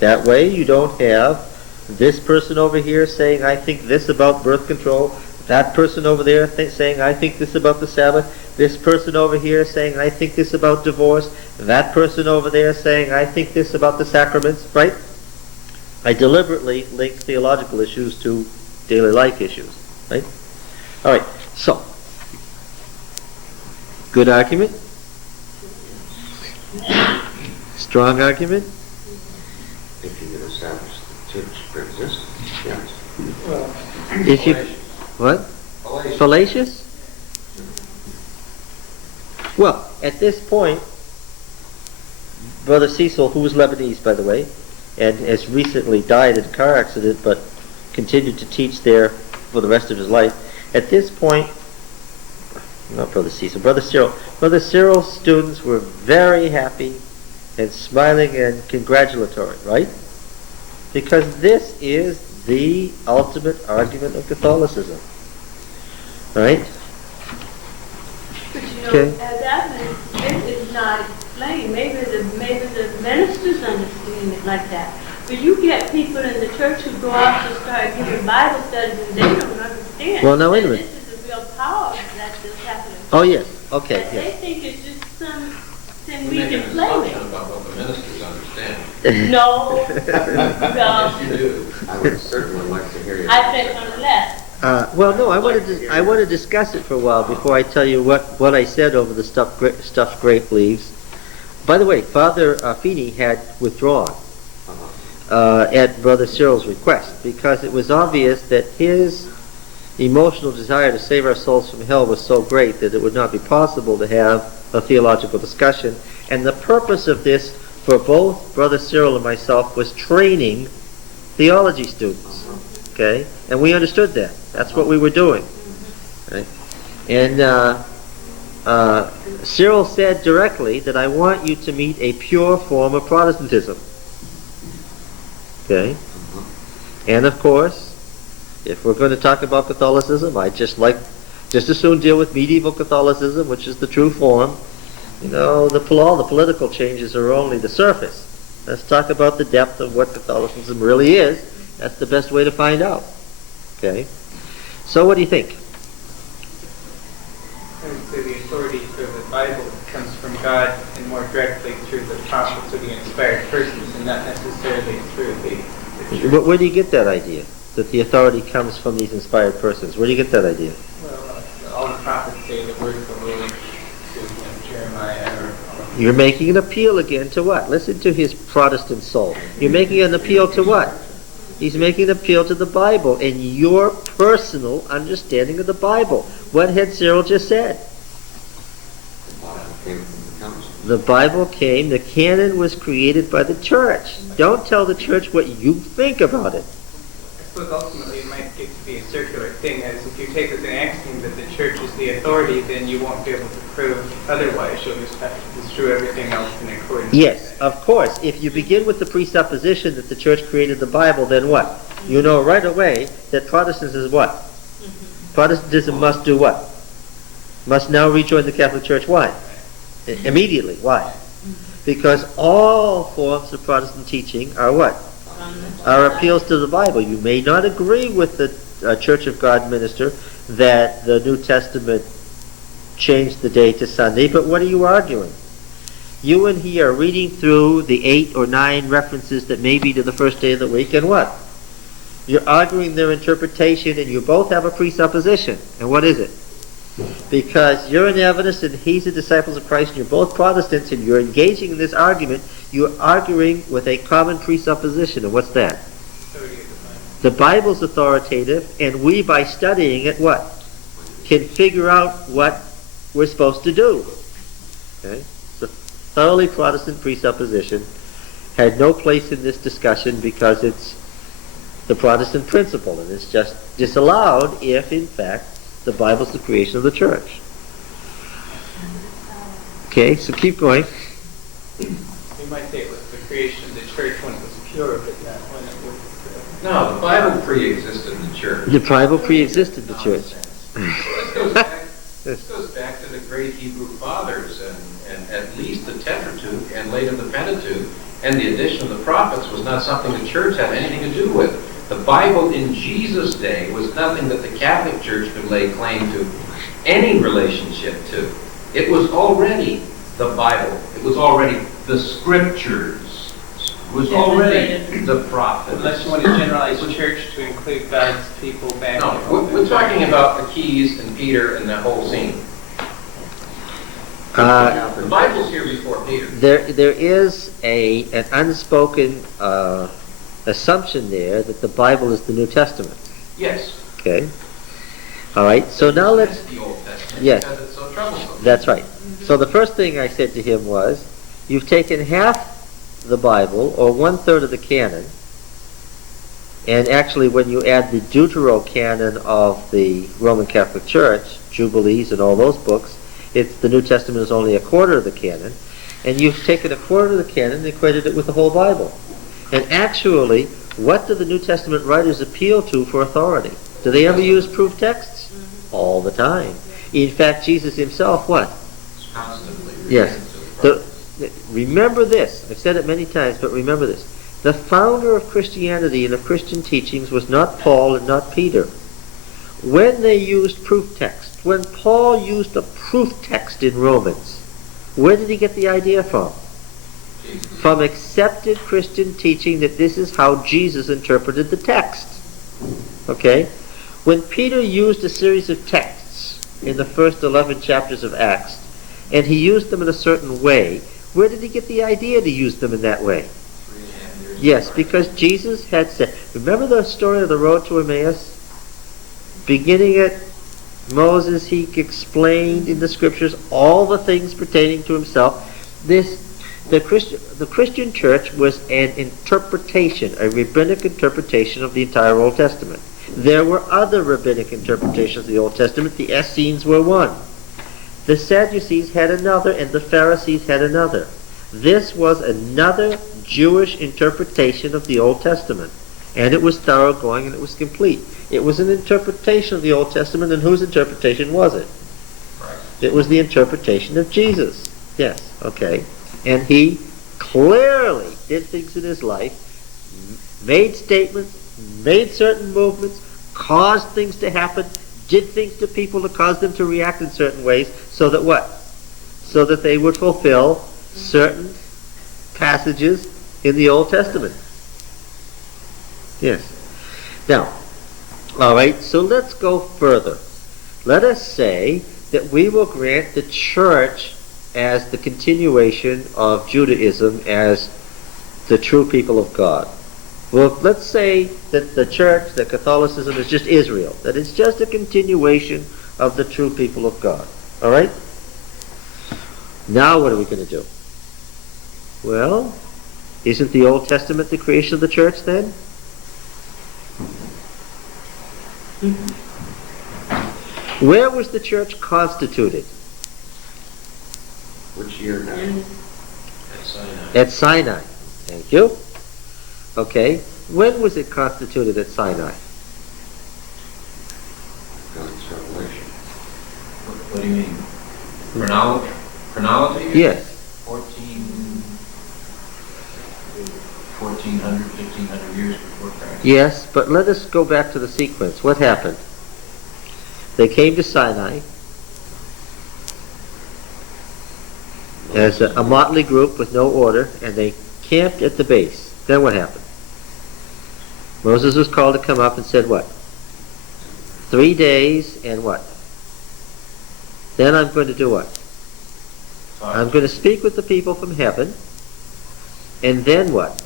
That way you don't have this person over here saying, I think this about birth control, that person over there saying, I think this about the Sabbath. this person over here saying, I think this about divorce, that person over there saying, I think this about the sacraments, right? I deliberately link theological issues to daily life issues, right? All right, so, good argument? Strong argument? If you can establish the church pre-existence, yes. Well, If you, what? Fallacious. Fallacious? Well, at this point, Brother Cecil, who was Lebanese, by the way, and has recently died in a car accident, but continued to teach there for the rest of his life. At this point, not Brother Cecil, Brother Cyril. Brother Cyril's students were very happy and smiling and congratulatory, right? Because this is the ultimate argument of Catholicism, right? But you know, Okay. as Adventists, it is not explained. Maybe the ministers understand it like that. But you get people in the church who go out to start giving Bible studies and they don't understand. Well, now wait a minute. This is a real power that's happening. Oh yes, okay, And yes. they think it's just something we Make can an play assumption with. about what the ministers understand. No, Yes, no. you do. I would certainly like to hear you. I think unless. Well, no, I want to discuss it for a while before I tell you what I said over the stuffed grape leaves. By the way, Father Feeney had withdrawn at Brother Cyril's request because it was obvious that his emotional desire to save our souls from hell was so great that it would not be possible to have a theological discussion. And the purpose of this for both Brother Cyril and myself was training theology students. Okay? And we understood that. That's what we were doing. Right? And Cyril said directly that I want you to meet a pure form of Protestantism. Okay? And of course, if we're going to talk about Catholicism, I just as soon deal with medieval Catholicism, which is the true form. You know, all the political changes are only the surface. Let's talk about the depth of what Catholicism really is. That's the best way to find out. Okay? So what do you think? I would say the authority for the Bible comes from God and more directly through the prophets or the inspired persons and not necessarily through the church. Where do you get that idea? That the authority comes from these inspired persons? Where do you get that idea? Well, all the prophets say the word of the Lord to Jeremiah or You're making an appeal again to what? Listen to his Protestant soul. You're making an appeal to what? He's making an appeal to the Bible and your personal understanding of the Bible. What had Cyril just said? The Bible came from the council. The Bible came, the canon was created by the church. Don't tell the church what you think about it. I suppose ultimately it might get to be a circular thing, as if you take as an axiom that the church is the authority, then you won't be able to prove otherwise. You'll just have to destroy everything else in accordance Yes, with that. of course. If you begin with the presupposition that the church created the Bible, then what? You know right away that Protestantism is what? Protestantism must do what? Must now rejoin the Catholic Church. Why? Immediately. Why? Because all forms of Protestant teaching are what? Are appeals to the Bible. You may not agree with the Church of God minister that the New Testament changed the day to Sunday, but what are you arguing? You and he are reading through the 8 or 9 references that may be to the first day of the week, and what? You're arguing their interpretation, and you both have a presupposition. And what is it? Because you're an Adventist and he's a disciple of Christ, and you're both Protestants, and you're engaging in this argument, you're arguing with a common presupposition. And what's that? Authority of the Bible. The Bible's authoritative, and we, by studying it, what? Can figure out what we're supposed to do. Okay? It's a thoroughly Protestant presupposition. Had no place in this discussion because it's the Protestant principle, and it's just disallowed if, in fact, the Bible's the creation of the church. Okay, so keep going. You might say it was the creation of the church when it was pure, but not when it was... No, the Bible pre-existed the church. The Bible pre-existed the church. This goes back to the great Hebrew fathers, and at least the Pentateuch, and later the Pentateuch, and the addition of the prophets was not something the church had anything to do with. The Bible in Jesus' day was nothing that the Catholic Church could lay claim to any relationship to. It was already the Bible. It was already the Scriptures. It was already the prophets. Unless you want to generalize church to include God's people back. No, we're talking about the keys and Peter and the whole scene. The Bible's here before Peter. There is an unspoken assumption there that the Bible is the New Testament. Yes. Okay. All right. So now let's. The Old Testament, Yes. because it's so troublesome. That's right. So the first thing I said to him was, you've taken half the Bible, or 1/3 of the canon, and actually when you add the Deuterocanon of the Roman Catholic Church, Jubilees and all those books, the New Testament is only 1/4 of the canon, and you've taken 1/4 of the canon and equated it with the whole Bible. And actually, what do the New Testament writers appeal to for authority? Do they ever use proof texts? All the time. In fact, Jesus himself, what? Constantly. Yes. Remember this. I've said it many times, but remember this. The founder of Christianity and of Christian teachings was not Paul and not Peter. When they used proof text, when Paul used a proof text in Romans, where did he get the idea from? From accepted Christian teaching that this is how Jesus interpreted the text. Okay? When Peter used a series of texts in the first 11 chapters of Acts, and he used them in a certain way, where did he get the idea to use them in that way? Yes, because Jesus had said, remember the story of the road to Emmaus? Beginning at Moses, he explained in the scriptures all the things pertaining to himself. The Christian church was an interpretation, a rabbinic interpretation of the entire Old Testament. There were other rabbinic interpretations of the Old Testament. The Essenes were one. The Sadducees had another, and the Pharisees had another. This was another Jewish interpretation of the Old Testament. And it was thoroughgoing and it was complete. It was an interpretation of the Old Testament, and whose interpretation was it? Right. It was the interpretation of Jesus. Yes, okay. And he clearly did things in his life, made statements, made certain movements, caused things to happen, did things to people to cause them to react in certain ways, so that what? So that they would fulfill certain passages in the Old Testament. Yes. Now, all right, so let's go further. Let us say that we will grant the church as the continuation of Judaism as the true people of God. Well, let's say that the church, that Catholicism is just Israel, that it's just a continuation of the true people of God. All right? Now what are we going to do? Well, isn't the Old Testament the creation of the church then? Where was the church constituted? Which year now? At Sinai. At Sinai. Thank you. Okay. When was it constituted at Sinai? God's revelation. What do you mean? Chronology? Yes. 1400, 1500 years before Christ. Yes, but let us go back to the sequence. What happened? They came to Sinai as a motley group with no order, and they camped at the base. Then what happened? Moses was called to come up and said what? 3 days and what? Then I'm going to do what? I'm going to speak with the people from heaven, and then what?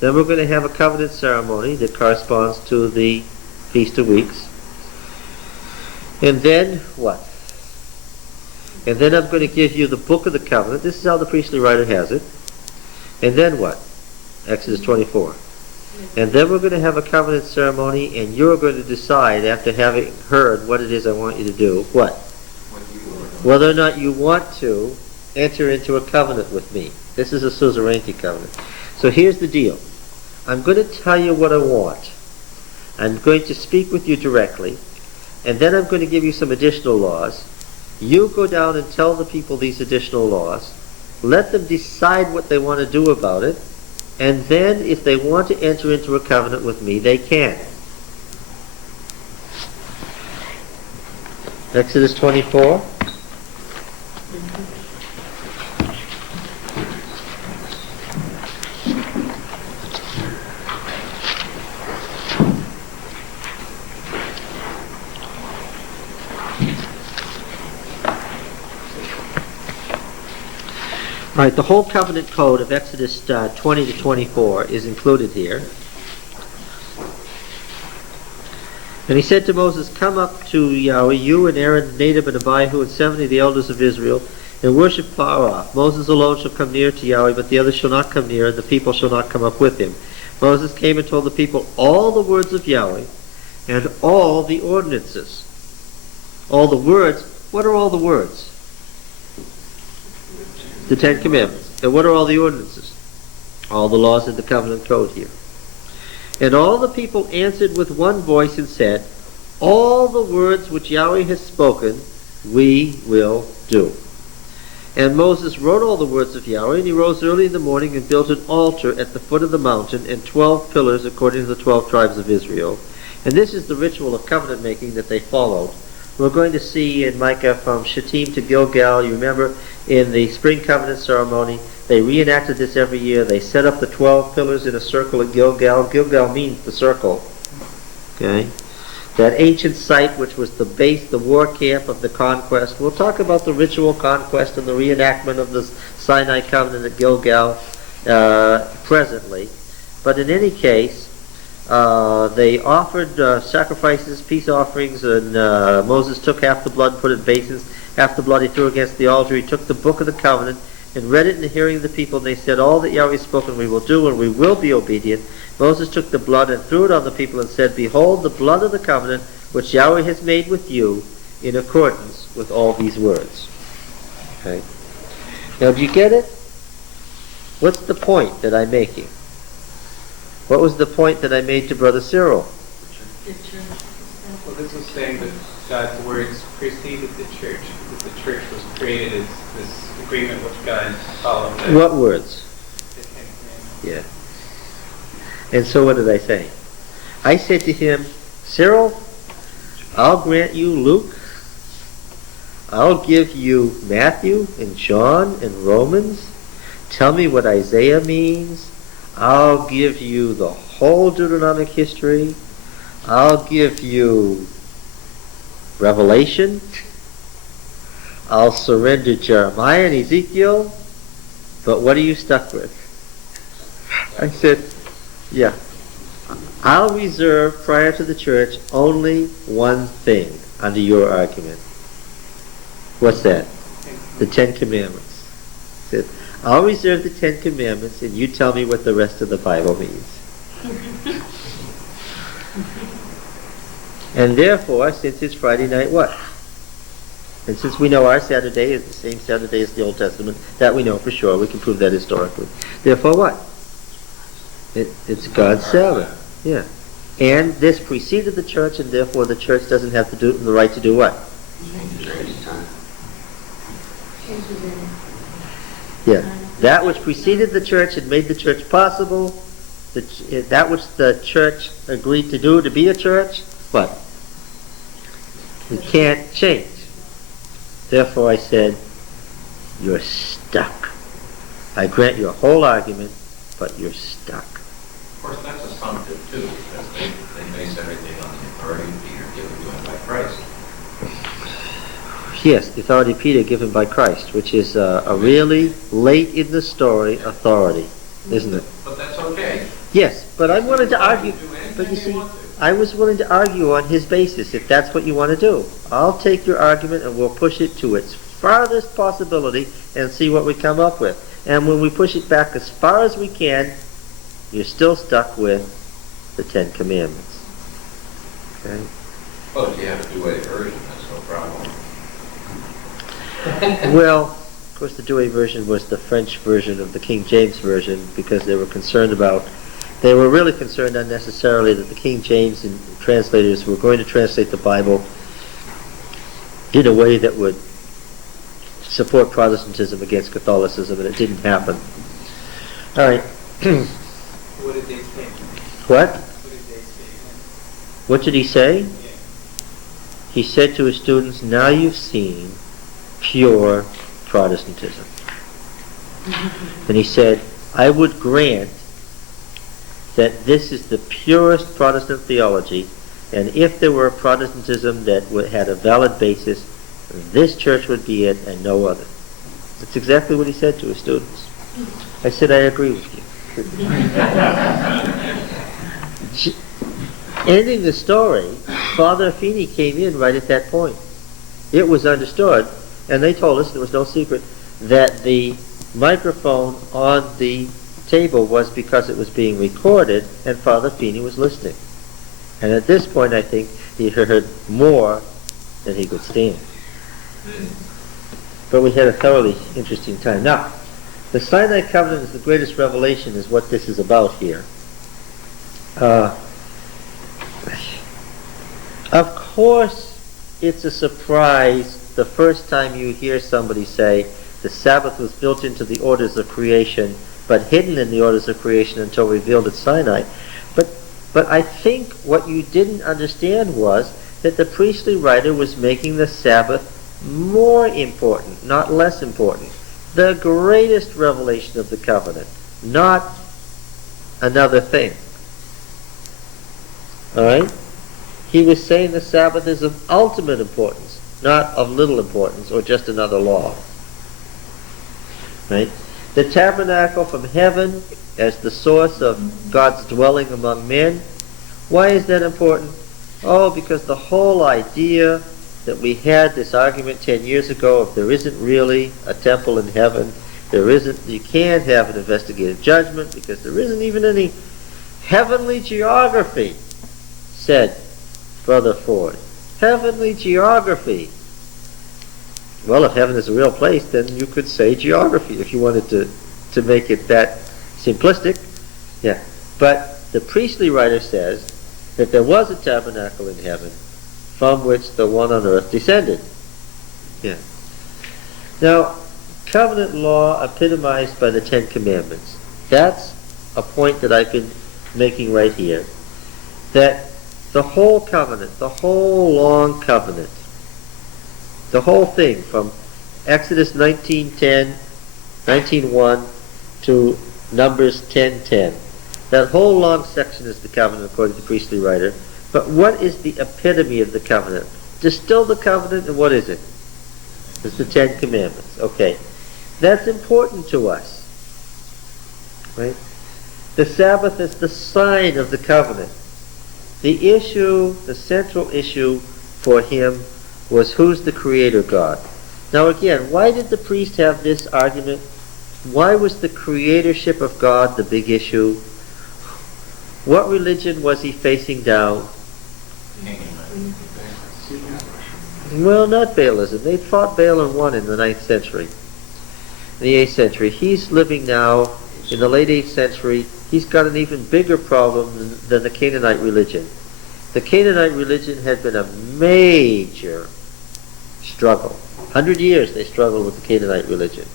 Then we're going to have a covenant ceremony that corresponds to the Feast of Weeks. And then what? And then I'm going to give you the book of the covenant. This is how the priestly writer has it. And then what? Exodus 24. And then we're going to have a covenant ceremony, and you're going to decide, after having heard what it is I want you to do, what? Whether or not you want to enter into a covenant with me. This is a suzerainty covenant. So here's the deal. I'm going to tell you what I want. I'm going to speak with you directly, and then I'm going to give you some additional laws. You go down and tell the people these additional laws. Let them decide what they want to do about it, and then if they want to enter into a covenant with me, they can. Exodus 24. All right, the whole covenant code of Exodus 20 to 24 is included here. And he said to Moses, "Come up to Yahweh, you and Aaron, Nadab and Abihu, and 70 of the elders of Israel, and worship far off. Moses alone shall come near to Yahweh, but the others shall not come near, and the people shall not come up with him." Moses came and told the people all the words of Yahweh and all the ordinances. All the words. What are all the words? The 10 Commandments. And what are all the ordinances? All the laws in the covenant code here. And all the people answered with one voice and said, "All the words which Yahweh has spoken, we will do." And Moses wrote all the words of Yahweh, and he rose early in the morning and built an altar at the foot of the mountain and 12 pillars according to the 12 tribes of Israel. And this is the ritual of covenant making that they followed. We're going to see in Micah from Shittim to Gilgal. You remember in the spring covenant ceremony, they reenacted this every year. They set up the 12 pillars in a circle at Gilgal. Gilgal means the circle. Okay? That ancient site which was the base, the war camp of the conquest. We'll talk about the ritual conquest and the reenactment of the Sinai covenant at Gilgal presently. But in any case, they offered sacrifices, peace offerings, and Moses took half the blood and put it in basins. Half the blood he threw against the altar. He took the book of the covenant and read it in the hearing of the people. And they said, "All that Yahweh has spoken we will do, and we will be obedient." Moses took the blood and threw it on the people and said, "Behold the blood of the covenant which Yahweh has made with you in accordance with all these words." Okay. Now, do you get it? What's the point that I'm making? What was the point that I made to Brother Cyril? Well, this was saying that God's words preceded the church, because the church was created as this agreement with God following What words? the Ten Commandments. Yeah. And so what did I say? I said to him, "Cyril, I'll grant you Luke. I'll give you Matthew and John and Romans. Tell me what Isaiah means. I'll give you the whole Deuteronomic history. I'll give you Revelation. I'll surrender Jeremiah and Ezekiel. But what are you stuck with?" I said, "Yeah, I'll reserve prior to the church only one thing under your argument." What's that? The 10 Commandments. I said, "I'll reserve the 10 Commandments and you tell me what the rest of the Bible means." And therefore, since it's Friday night, what? And since we know our Saturday is the same Saturday as the Old Testament, that we know for sure, we can prove that historically. Therefore what? It's God's Sabbath. Yeah. And this preceded the church, and therefore the church doesn't have to do the right to do what? Yeah. That which preceded the church and made the church possible, that which the church agreed to do to be a church, what? We can't change. Therefore I said, you're stuck. I grant you a whole argument, but you're stuck. Of course, that's assumptive too, because they base everything on the authority of Peter given to him by Christ. Yes, the authority of Peter given by Christ, which is a really late in the story authority, isn't it? But that's okay. Yes, but I'm willing to argue. Do anything But you you see, want to. I was willing to argue on his basis, if that's what you want to do. I'll take your argument and we'll push it to its farthest possibility and see what we come up with. And when we push it back as far as we can, you're still stuck with the 10 Commandments. Okay? Well, if you have a two-way version, that's no problem. Well, of course the Douay version was the French version of the King James version because they were really concerned unnecessarily that the King James and translators were going to translate the Bible in a way that would support Protestantism against Catholicism, and it didn't happen. All right. What did they say? What? What did they say? What did he say? Yeah. He said to his students, "Now you've seen pure Protestantism." And he said, "I would grant that this is the purest Protestant theology, and if there were a Protestantism that had a valid basis, this church would be it and no other." That's exactly what he said to his students. I said, I agree with you. Ending the story, Father Feeney came in right at that point. It was understood, and they told us, there was no secret, that the microphone on the table was because it was being recorded, and Father Feeney was listening. And at this point, I think, he heard more than he could stand. But we had a thoroughly interesting time. Now, the Sinai Covenant is the greatest revelation, is what this is about here. Of course, it's a surprise the first time you hear somebody say the Sabbath was built into the orders of creation, but hidden in the orders of creation until revealed at Sinai. But I think what you didn't understand was that the priestly writer was making the Sabbath more important, not less important. The greatest revelation of the covenant, not another thing. All right? He was saying the Sabbath is of ultimate importance, not of little importance or just another law. Right? The tabernacle from heaven as the source of God's dwelling among men. Why is that important? Oh, because the whole idea that we had this argument 10 years ago of there isn't really a temple in heaven, you can't have an investigative judgment because there isn't even any heavenly geography, said Brother Ford. Heavenly geography. Well, if heaven is a real place, then you could say geography if you wanted to make it that simplistic. Yeah. But the priestly writer says that there was a tabernacle in heaven from which the one on earth descended. Yeah. Now, covenant law epitomized by the Ten Commandments. That's a point that I've been making right here. That the whole covenant, the whole long covenant, the whole thing from Exodus 19:1 to Numbers 10:10, that whole long section is the covenant according to the priestly writer. But what is the epitome of the covenant? Distill the covenant, and what is it? It's the Ten Commandments. Okay. That's important to us. Right? The Sabbath is the sign of the covenant. The issue, the central issue for him was who's the creator God. Now again, why did the priest have this argument? Why was the creatorship of God the big issue? What religion was he facing down? Well, not Baalism. They fought Baal and won in the 9th century. In the 8th century. He's living now in the late 8th century. He's got an even bigger problem than the Canaanite religion. The Canaanite religion had been a major struggle. 100 years they struggled with the Canaanite religion.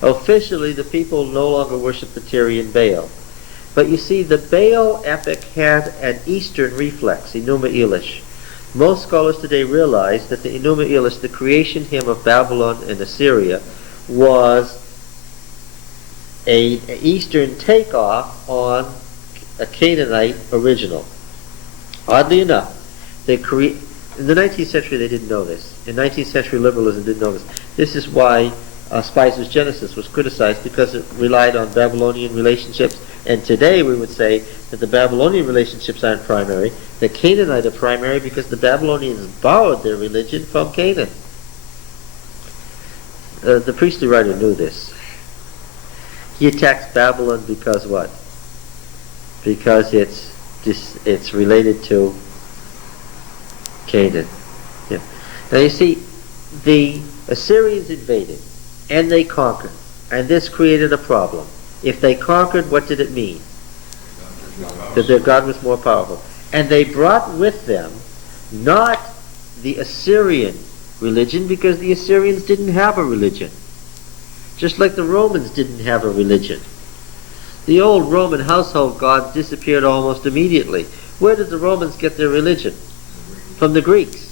Officially, the people no longer worship the Tyrian Baal. But you see, the Baal epic had an Eastern reflex, Enuma Elish. Most scholars today realize that the Enuma Elish, the creation hymn of Babylon and Assyria, was an Eastern takeoff on a Canaanite original. Oddly enough, in the 19th century they didn't know this. In 19th century liberalism didn't know this. This is why Spicer's Genesis was criticized, because it relied on Babylonian relationships. And today we would say that the Babylonian relationships aren't primary. The Canaanite are primary because the Babylonians borrowed their religion from Canaan. The priestly writer knew this. He attacks Babylon because what? Because it's related to Canaan. Yeah. Now you see, the Assyrians invaded and they conquered, and this created a problem. If they conquered, what did it mean? That their God was more powerful. And they brought with them not the Assyrian religion, because the Assyrians didn't have a religion. Just like the Romans didn't have a religion. The old Roman household gods disappeared almost immediately. Where did the Romans get their religion? From the Greeks.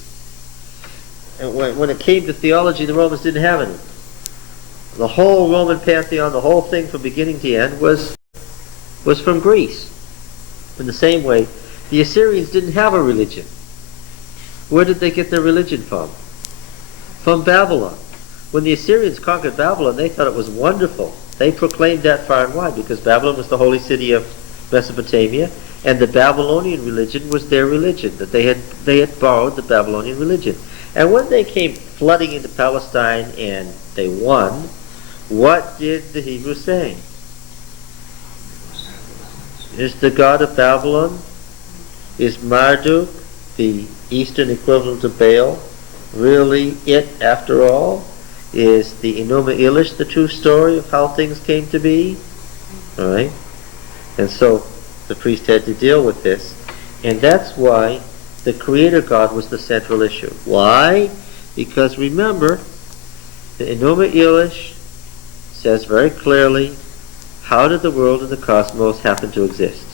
And when it came to theology, the Romans didn't have any. The whole Roman pantheon, the whole thing from beginning to end was from Greece. In the same way, the Assyrians didn't have a religion. Where did they get their religion from? From Babylon. When the Assyrians conquered Babylon, they thought it was wonderful. They proclaimed that far and wide because Babylon was the holy city of Mesopotamia, and the Babylonian religion was their religion, that they had borrowed the Babylonian religion. And when they came flooding into Palestine and they won, what did the Hebrews say? Is the god of Babylon, is Marduk, the eastern equivalent of Baal, really it after all? Is the Enuma Elish the true story of how things came to be? All right? And so the priest had to deal with this. And that's why the Creator God was the central issue. Why? Because remember, the Enuma Elish says very clearly, how did the world and the cosmos happen to exist?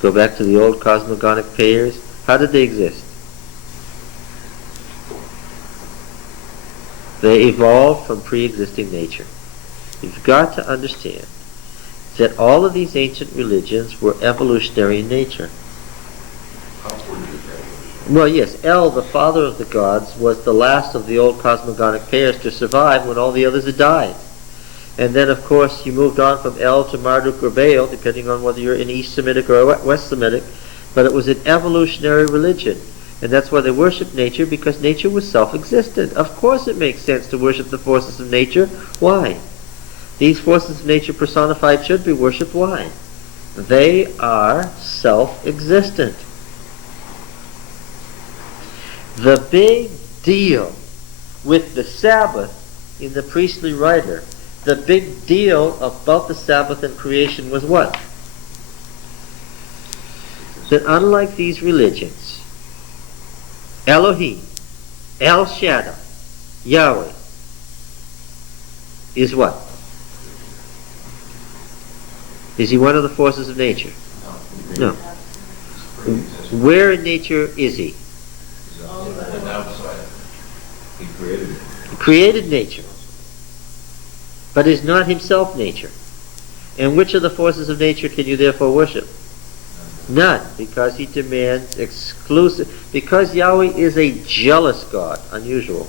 Go back to the old cosmogonic pairs. How did they exist? They evolved from pre-existing nature. You've got to understand that all of these ancient religions were evolutionary in nature. Well, yes, El, the father of the gods, was the last of the old cosmogonic pairs to survive when all the others had died. And then, of course, you moved on from El to Marduk or Baal, depending on whether you're in East Semitic or West Semitic. But it was an evolutionary religion. And that's why they worshiped nature, because nature was self-existent. Of course it makes sense to worship the forces of nature. Why? These forces of nature personified should be worshipped. Why? They are self-existent. The big deal with the Sabbath in the priestly writer, the big deal about the Sabbath and creation was what? That unlike these religions, Elohim, El Shaddai, Yahweh, is what? Is he one of the forces of nature? No. Where in nature is he? He created it. He created nature, but is not himself nature. And which of the forces of nature can you therefore worship? None, because he demands exclusive, because Yahweh is a jealous God, unusual.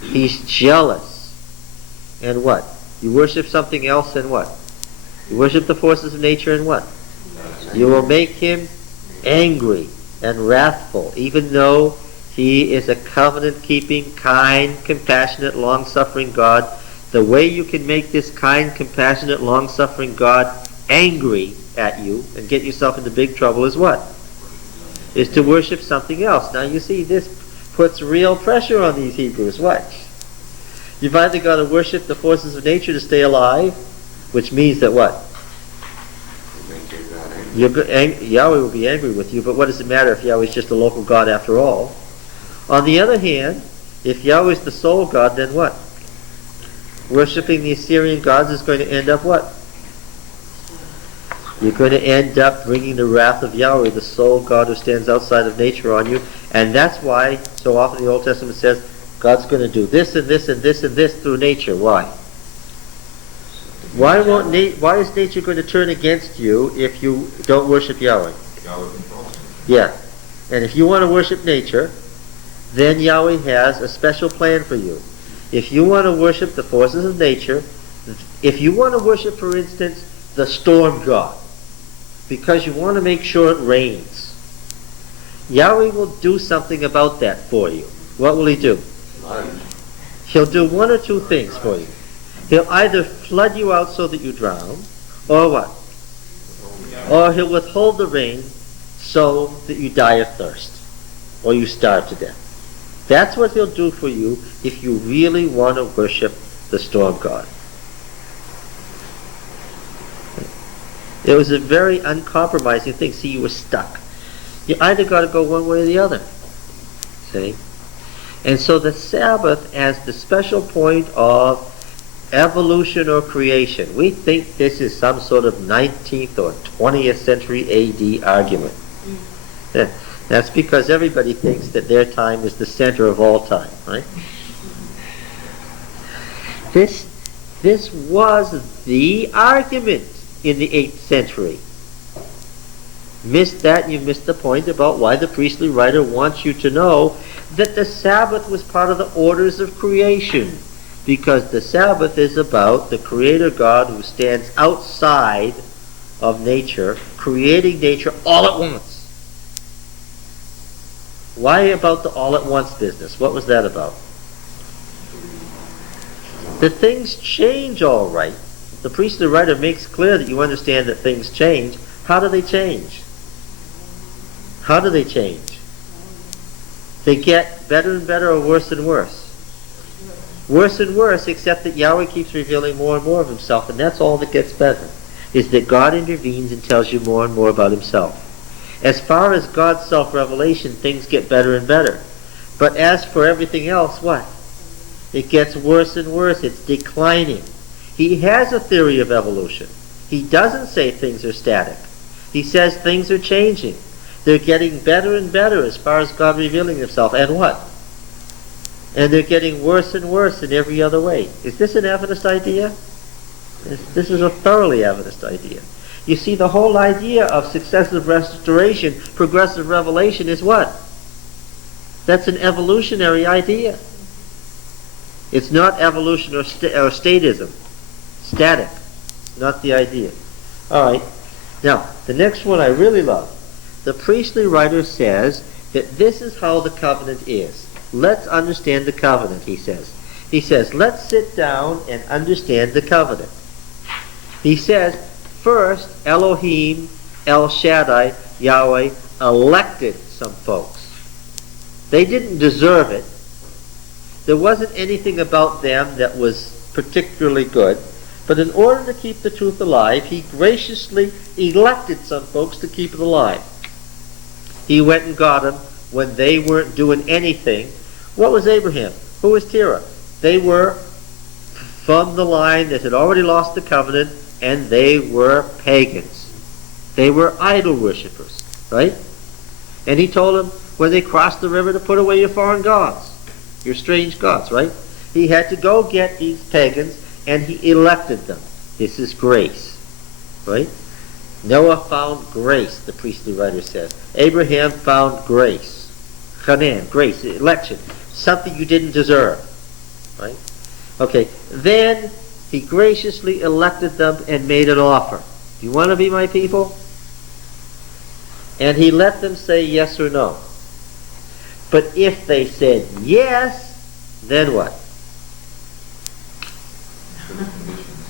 He's jealous. And what? You worship something else and what? You worship the forces of nature and what? You will make him angry and wrathful, even though he is a covenant-keeping, kind, compassionate, long-suffering God. The way you can make this kind, compassionate, long-suffering God angry at you and get yourself into big trouble is what? Is to worship something else. Now you see, this puts real pressure on these Hebrews. Watch. You've either got to worship the forces of nature to stay alive, which means that what? Yahweh will be angry with you, but what does it matter if Yahweh is just a local God after all? On the other hand, if Yahweh is the sole God, then what? Worshipping the Assyrian gods is going to end up what? You're going to end up bringing the wrath of Yahweh, the sole God who stands outside of nature, on you. And that's why so often the Old Testament says God's going to do this and this and this and this through nature. Why? Why is nature going to turn against you if you don't worship Yahweh? Yahweh controls it. Yeah. And if you want to worship nature, then Yahweh has a special plan for you. If you want to worship the forces of nature, if you want to worship, for instance, the storm god, because you want to make sure it rains, Yahweh will do something about that for you. What will he do? He'll do one or two things for you. He'll either flood you out so that you drown, or what? Or he'll withhold the rain so that you die of thirst, or you starve to death. That's what he'll do for you if you really want to worship the storm god. It was a very uncompromising thing. See, you were stuck. You either got to go one way or the other. See? And so the Sabbath as the special point of evolution or creation. We think this is some sort of 19th or 20th century AD argument. That's because everybody thinks that their time is the center of all time, right? This was the argument in the 8th century. Missed that, you missed the point about why the priestly writer wants you to know that the Sabbath was part of the orders of creation, because the Sabbath is about the Creator God who stands outside of nature, creating nature all at once. Why about the all at once business? What was that about? The things change all right. The priestly writer makes clear that you understand that things change. How do they change? How do they change? They get better and better or worse and worse? Worse and worse, except that Yahweh keeps revealing more and more of himself, and that's all that gets better, is that God intervenes and tells you more and more about himself. As far as God's self-revelation, things get better and better. But as for everything else, what? It gets worse and worse. It's declining. He has a theory of evolution. He doesn't say things are static. He says things are changing. They're getting better and better as far as God revealing himself. And what? And they're getting worse and worse in every other way. Is this an Adventist idea? This is a thoroughly Adventist idea. You see, the whole idea of successive restoration, progressive revelation is what? That's an evolutionary idea. It's not evolution or statism. Static. Not the idea. All right. Now, the next one I really love. The priestly writer says that this is how the covenant is. Let's understand the covenant, he says. He says, let's sit down and understand the covenant. He says, first, Elohim, El Shaddai, Yahweh, elected some folks. They didn't deserve it. There wasn't anything about them that was particularly good. But in order to keep the truth alive, he graciously elected some folks to keep it alive. He went and got them when they weren't doing anything. What was Abraham? Who was Terah? They were from the line that had already lost the covenant, and they were pagans. They were idol worshippers, right? And he told them when they crossed the river to put away your foreign gods, your strange gods, right? He had to go get these pagans, and he elected them. This is grace, right? Noah found grace, the priestly writer says. Abraham found grace. Hanan, grace, election. Something you didn't deserve, right? Okay, then he graciously elected them and made an offer. Do you want to be my people? And he let them say yes or no. But if they said yes, then what?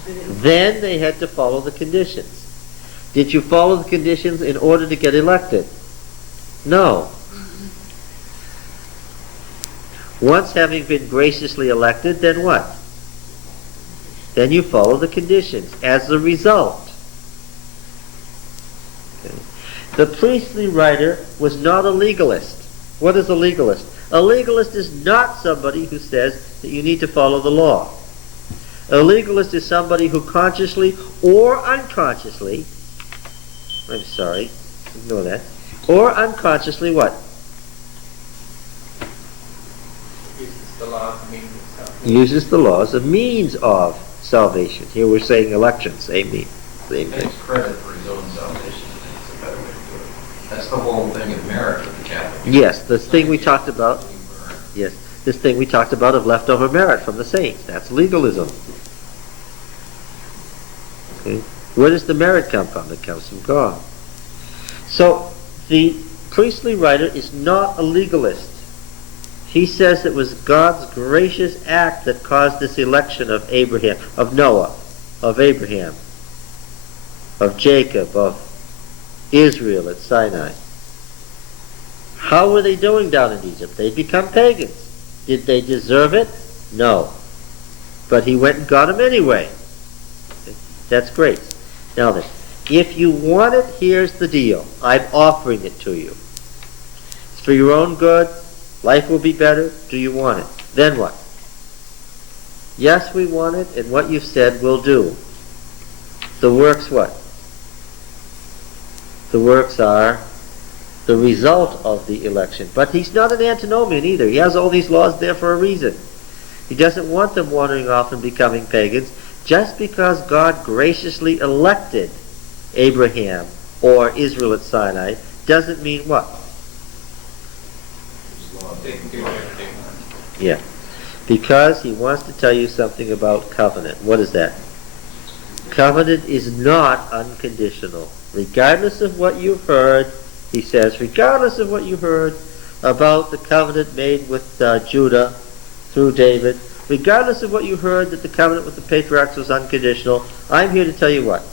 Then they had to follow the conditions. Did you follow the conditions in order to get elected? No. Once having been graciously elected, then what? Then you follow the conditions as a result. Okay. The priestly writer was not a legalist. What is a legalist? A legalist is not somebody who says that you need to follow the law. A legalist is somebody who consciously or unconsciously, ignore that, or unconsciously what? Uses the law as a means of salvation. Uses the law as a means of salvation. Here we're saying election, same thing. Takes credit for his own salvation. That's a better way to do it. That's the whole thing of merit of the Catholic. Yes, this thing we talked about. Yes, this thing we talked about of leftover merit from the saints. That's legalism. Okay. Where does the merit come from? It comes from God. So the priestly writer is not a legalist. He says it was God's gracious act that caused this election of Abraham, of Noah, of Abraham, of Jacob, of Israel at Sinai. How were they doing down in Egypt? They'd become pagans. Did they deserve it? No. But he went and got them anyway. That's grace. Now then, if you want it, here's the deal. I'm offering it to you. It's for your own good. Life will be better. Do you want it? Then what? Yes, we want it, and what you've said we'll do. The works what? The works are the result of the election. But he's not an antinomian either. He has all these laws there for a reason. He doesn't want them wandering off and becoming pagans. Just because God graciously elected Abraham or Israel at Sinai doesn't mean what? they can do whatever they want. Yeah. Because he wants to tell you something about covenant. What is that? Covenant is not unconditional. Regardless of what you've heard, he says, regardless of what you heard about the covenant made with Judah through David, regardless of what you heard that the covenant with the patriarchs was unconditional, I'm here to tell you what.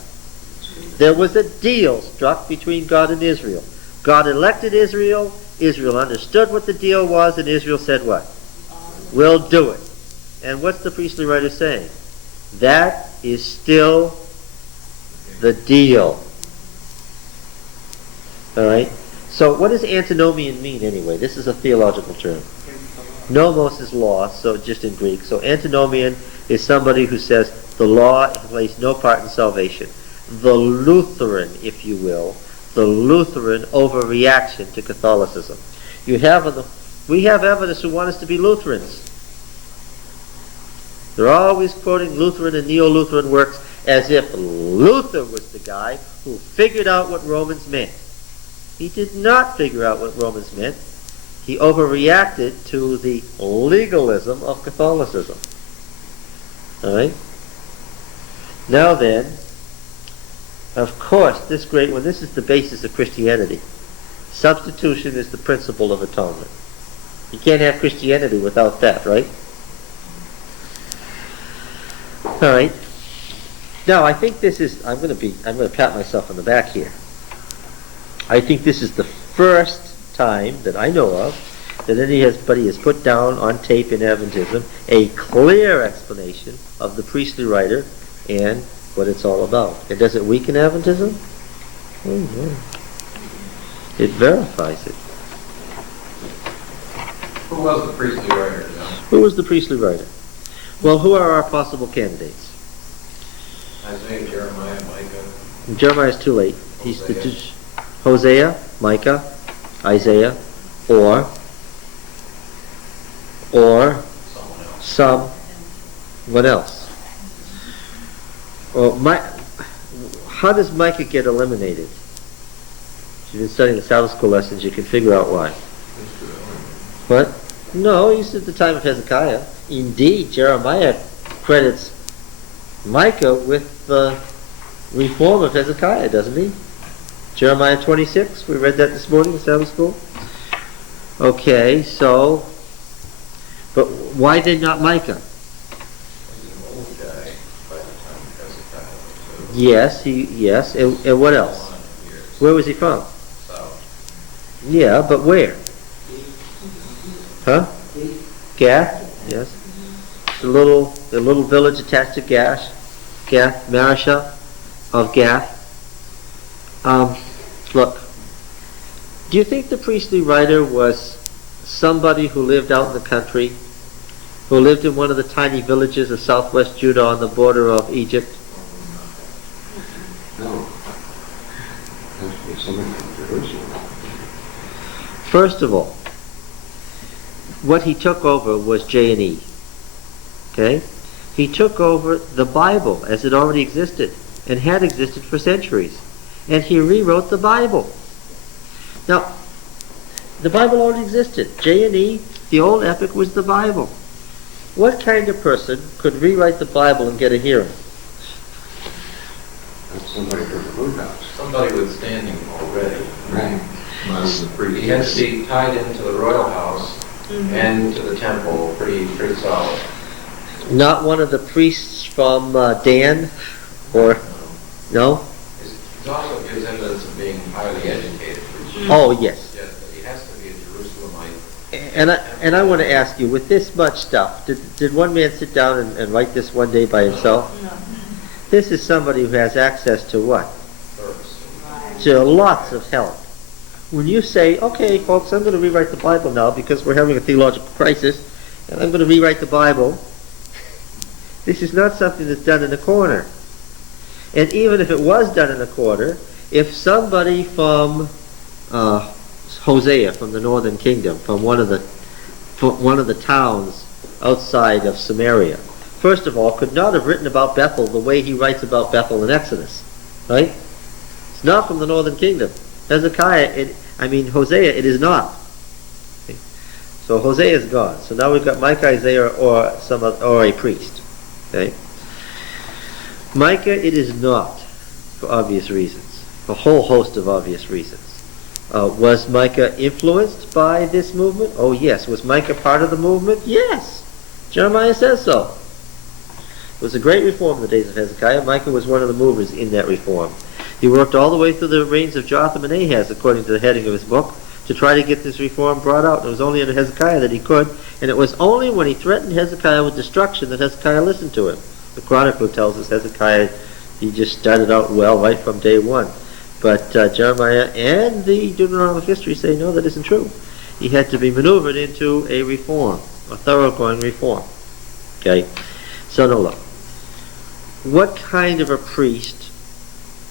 There was a deal struck between God and Israel. God elected Israel. Israel understood what the deal was, and Israel said what? We'll do it. And what's the priestly writer saying? That is still the deal. All right? So what does antinomian mean anyway? This is a theological term. Nomos is law, so just in Greek. So antinomian is somebody who says the law plays no part in salvation. The Lutheran, if you will, the Lutheran overreaction to Catholicism. We have evidence who want us to be Lutherans. They're always quoting Lutheran and Neo-Lutheran works as if Luther was the guy who figured out what Romans meant. He did not figure out what Romans meant. He overreacted to the legalism of Catholicism. All right? Now then, of course, this great one, this is the basis of Christianity. Substitution is the principle of atonement. You can't have Christianity without that, right? All right. Now, I think this is, I'm going to pat myself on the back here. I think this is the first time that I know of that anybody has put down on tape in Adventism a clear explanation of the priestly writer and what it's all about. And does it weaken Adventism? It verifies it. Who was the priestly writer, John? Who was the priestly writer? Well, who are our possible candidates? Isaiah, Jeremiah, Micah. Jeremiah's too late. He's the Hosea, Micah, Isaiah, or someone else. How does Micah get eliminated? If you've been studying the Sabbath school lessons, you can figure out why. What? No, he's at the time of Hezekiah. Indeed, Jeremiah credits Micah with the reform of Hezekiah, doesn't he? Jeremiah 26, we read that this morning in Sabbath school. Okay, so, but why then not Micah? He's an old guy by the time of Hezekiah. Yes, and what else? Where was he from? South. Yeah, but where? Huh? Gath? Yes. The little village attached to Gath, Marishah of Gath. Look, do you think the priestly writer was somebody who lived out in the country, who lived in one of the tiny villages of southwest Judah on the border of Egypt? No. Has to be somebody from Jerusalem. First of all, what he took over was J&E. Okay? He took over the Bible as it already existed and had existed for centuries. And he rewrote the Bible. Now, the Bible already existed. J&E, the old epic, was the Bible. What kind of person could rewrite the Bible and get a hearing? That's somebody from the root house. Somebody with standing already. Right. He had to be tied into the royal house and to the temple pretty solid. Not one of the priests from Dan? Or, no? It also gives evidence of being highly educated. Oh, yes. Yes, but he has to be a Jerusalemite. And I want to ask you, with this much stuff, did one man sit down and write this one day by himself? No. This is somebody who has access to what? First. To lots of help. When you say, okay, folks, I'm going to rewrite the Bible now because we're having a theological crisis, and I'm going to rewrite the Bible, this is not something that's done in a corner. And even if it was done in a corner, if somebody from Hosea, from the northern kingdom, from one of the towns outside of Samaria, first of all, could not have written about Bethel the way he writes about Bethel in Exodus, right? It's not from the northern kingdom. Hosea, it is not. Okay? So Hosea is gone. So now we've got Micah, Isaiah, or a priest. Okay. Micah, it is not, for obvious reasons, a whole host of obvious reasons. Was Micah influenced by this movement? Oh yes. Was Micah part of the movement? Yes. Jeremiah says so. It was a great reform in the days of Hezekiah. Micah was one of the movers in that reform. He worked all the way through the reigns of Jotham and Ahaz, according to the heading of his book, to try to get this reform brought out. And it was only under Hezekiah that he could. And it was only when he threatened Hezekiah with destruction that Hezekiah listened to him. The chronicler tells us Hezekiah, he just started out well right from day one. But Jeremiah and the Deuteronomic history say, no, that isn't true. He had to be maneuvered into a reform, a thoroughgoing reform. Okay? So now look. What kind of a priest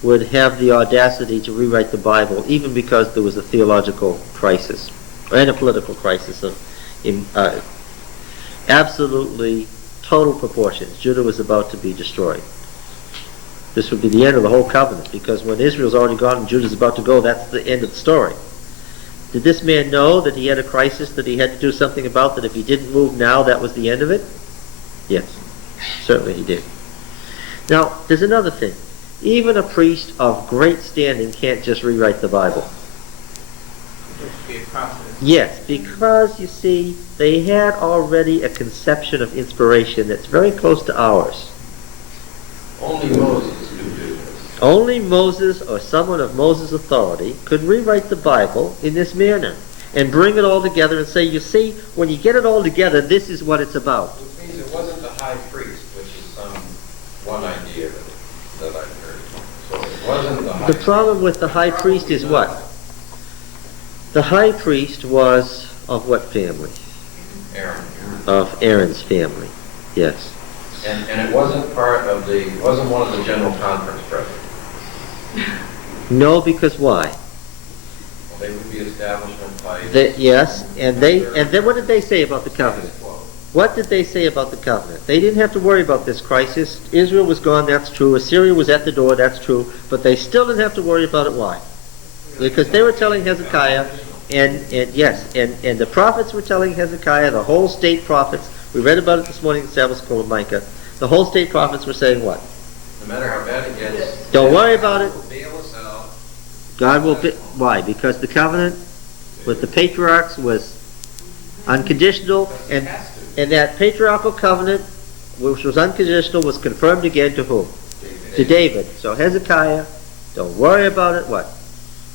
would have the audacity to rewrite the Bible, even because there was a theological crisis and a political crisis of absolutely total proportions? Judah was about to be destroyed. This would be the end of the whole covenant, because when Israel's already gone and Judah's about to go, that's the end of the story. Did this man know that he had a crisis that he had to do something about, that if he didn't move now, that was the end of it? Yes, certainly he did. Now, there's another thing. Even a priest of great standing can't just rewrite the Bible. There should be a process. Yes, because, you see, they had already a conception of inspiration that's very close to ours. Only Moses could do this. Only Moses or someone of Moses' authority could rewrite the Bible in this manner and bring it all together and say, you see, when you get it all together, this is what it's about. Which means it wasn't the high priest, which is one idea that I've heard. So it wasn't the high The problem with the high priest is what? The high priest was of what family? Aaron. Of Aaron's family, yes. And it wasn't wasn't one of the General Conference presidents. No, because why? Well, they would be establishment by... Yes, and then what did they say about the covenant? What did they say about the covenant? They didn't have to worry about this crisis. Israel was gone, that's true. Assyria was at the door, that's true. But they still didn't have to worry about it. Why? Because they were telling Hezekiah, and the prophets were telling Hezekiah, the whole state prophets, we read about it this morning in the Sabbath school of Micah, the whole state prophets were saying what? No matter how bad it gets... Don't worry about it. God will bail us out. God will... Why? Because the covenant with the patriarchs was unconditional, and that patriarchal covenant, which was unconditional, was confirmed again to whom? To David. So Hezekiah, don't worry about it. What?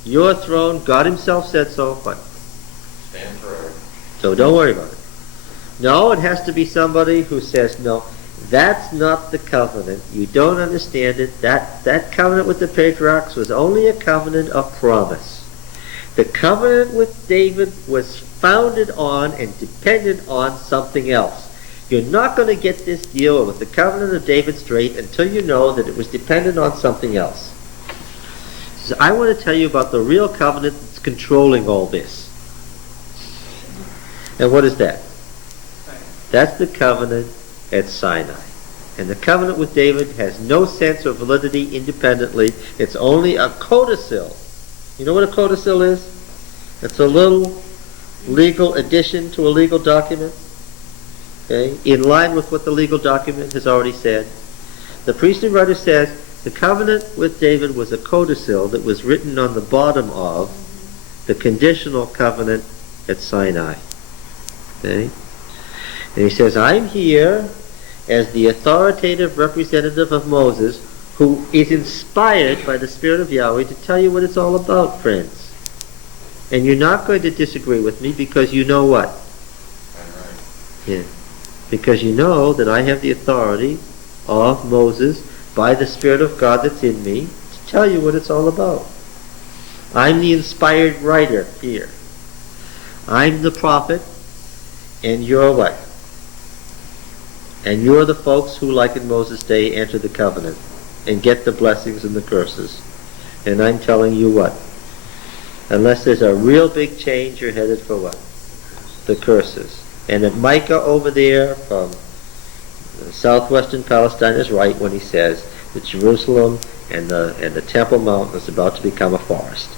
Your throne, God himself said so. What? Stand forever. So don't worry about it. No, it has to be somebody who says, no, that's not the covenant. You don't understand it. That covenant with the patriarchs was only a covenant of promise. The covenant with David was founded on and dependent on something else. You're not going to get this deal with the covenant of David straight until you know that it was dependent on something else. He says, I want to tell you about the real covenant that's controlling all this. And what is that? That's the covenant at Sinai. And the covenant with David has no sense or validity independently. It's only a codicil. You know what a codicil is? It's a little legal addition to a legal document. Okay? In line with what the legal document has already said. The priestly writer says the covenant with David was a codicil that was written on the bottom of the conditional covenant at Sinai. Okay? And he says, I'm here as the authoritative representative of Moses, who is inspired by the Spirit of Yahweh to tell you what it's all about, friends. And you're not going to disagree with me because you know what? Yeah. Because you know that I have the authority of Moses by the Spirit of God that's in me to tell you what it's all about. I'm the inspired writer here. I'm the prophet, and you're what? And you're the folks who, like in Moses' day, enter the covenant and get the blessings and the curses. And I'm telling you what? Unless there's a real big change, you're headed for what? The curses. And that Micah over there from southwestern Palestine is right when he says that Jerusalem and the Temple Mount is about to become a forest.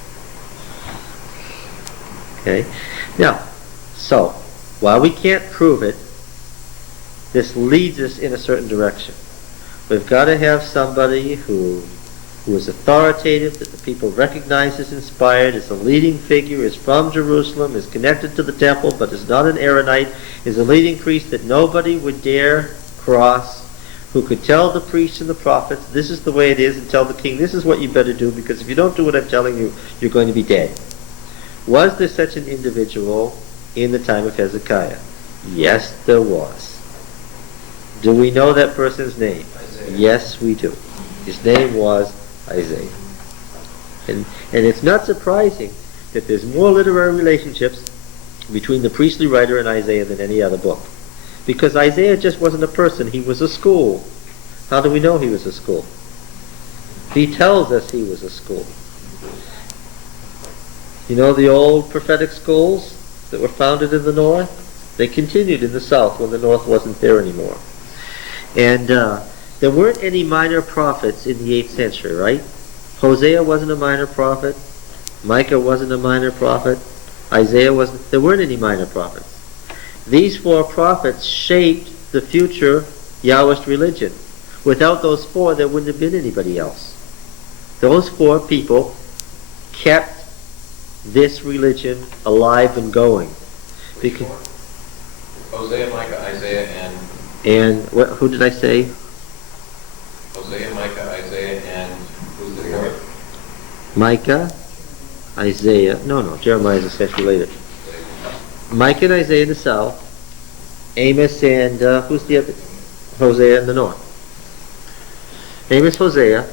Okay? Now, so, While we can't prove it, this leads us in a certain direction. We've got to have somebody who is authoritative, that the people recognize as inspired, is a leading figure, is from Jerusalem, is connected to the temple, but is not an Aaronite, is a leading priest that nobody would dare cross, who could tell the priests and the prophets, this is the way it is, and tell the king, this is what you better do, because if you don't do what I'm telling you, you're going to be dead. Was there such an individual in the time of Hezekiah? Yes, there was. Do we know that person's name? Isaiah. Yes, we do. His name was Isaiah. And it's not surprising that there's more literary relationships between the priestly writer and Isaiah than any other book. Because Isaiah just wasn't a person, he was a school. How do we know he was a school? He tells us he was a school. You know the old prophetic schools that were founded in the north? They continued in the south when the north wasn't there anymore. And there weren't any minor prophets in the 8th century, right? Hosea wasn't a minor prophet. Micah wasn't a minor prophet. Isaiah wasn't. There weren't any minor prophets. These 4 prophets shaped the future Yahwist religion. Without those 4, there wouldn't have been anybody else. Those 4 people kept this religion alive and going. Because Hosea, Micah, Isaiah, and who did I say? Hosea, Micah, Isaiah, and who's the fourth? Micah, Isaiah. No, Jeremiah is a century later. Micah and Isaiah in the south. Amos and who's the other? Hosea in the north. Amos, Hosea.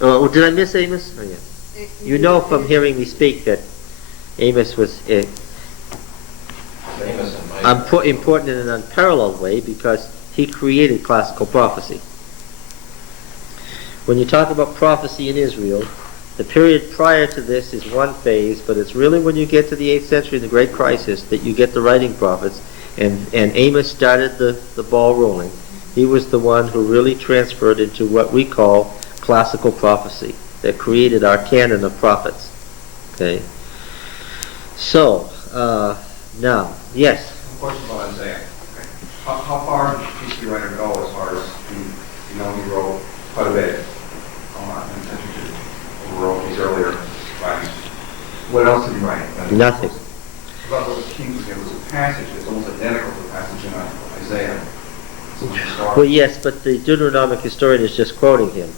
Oh, did I miss Amos? Oh, yeah. You know from hearing me speak that Amos was Amos and Micah. important in an unparalleled way because he created classical prophecy. When you talk about prophecy in Israel, the period prior to this is one phase, but it's really when you get to the 8th century, the Great Crisis, that you get the writing prophets, and Amos started the ball rolling. He was the one who really transferred into what we call classical prophecy, that created our canon of prophets. Okay? So, now, yes? A question about Isaiah. Okay. How far did the priestly writer go as far as, he wrote quite a bit wrote these earlier writings. What else did he write? Nothing. About what the king was, there was a passage that's almost identical to the passage in Isaiah. Well, yes, but the Deuteronomic historian is just quoting him.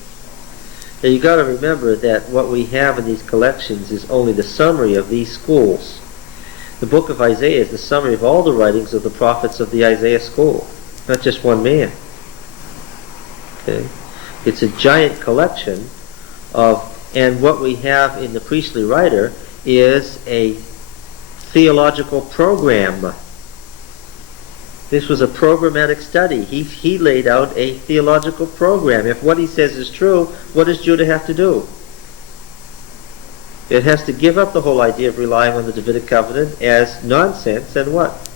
Now you got to remember that what we have in these collections is only the summary of these schools. The book of Isaiah is the summary of all the writings of the prophets of the Isaiah school, not just one man. Okay? It's a giant collection of, and what we have in the priestly writer is a theological program. This was a programmatic study. He laid out a theological program. If what he says is true, what does Judah have to do? It has to give up the whole idea of relying on the Davidic covenant as nonsense and what?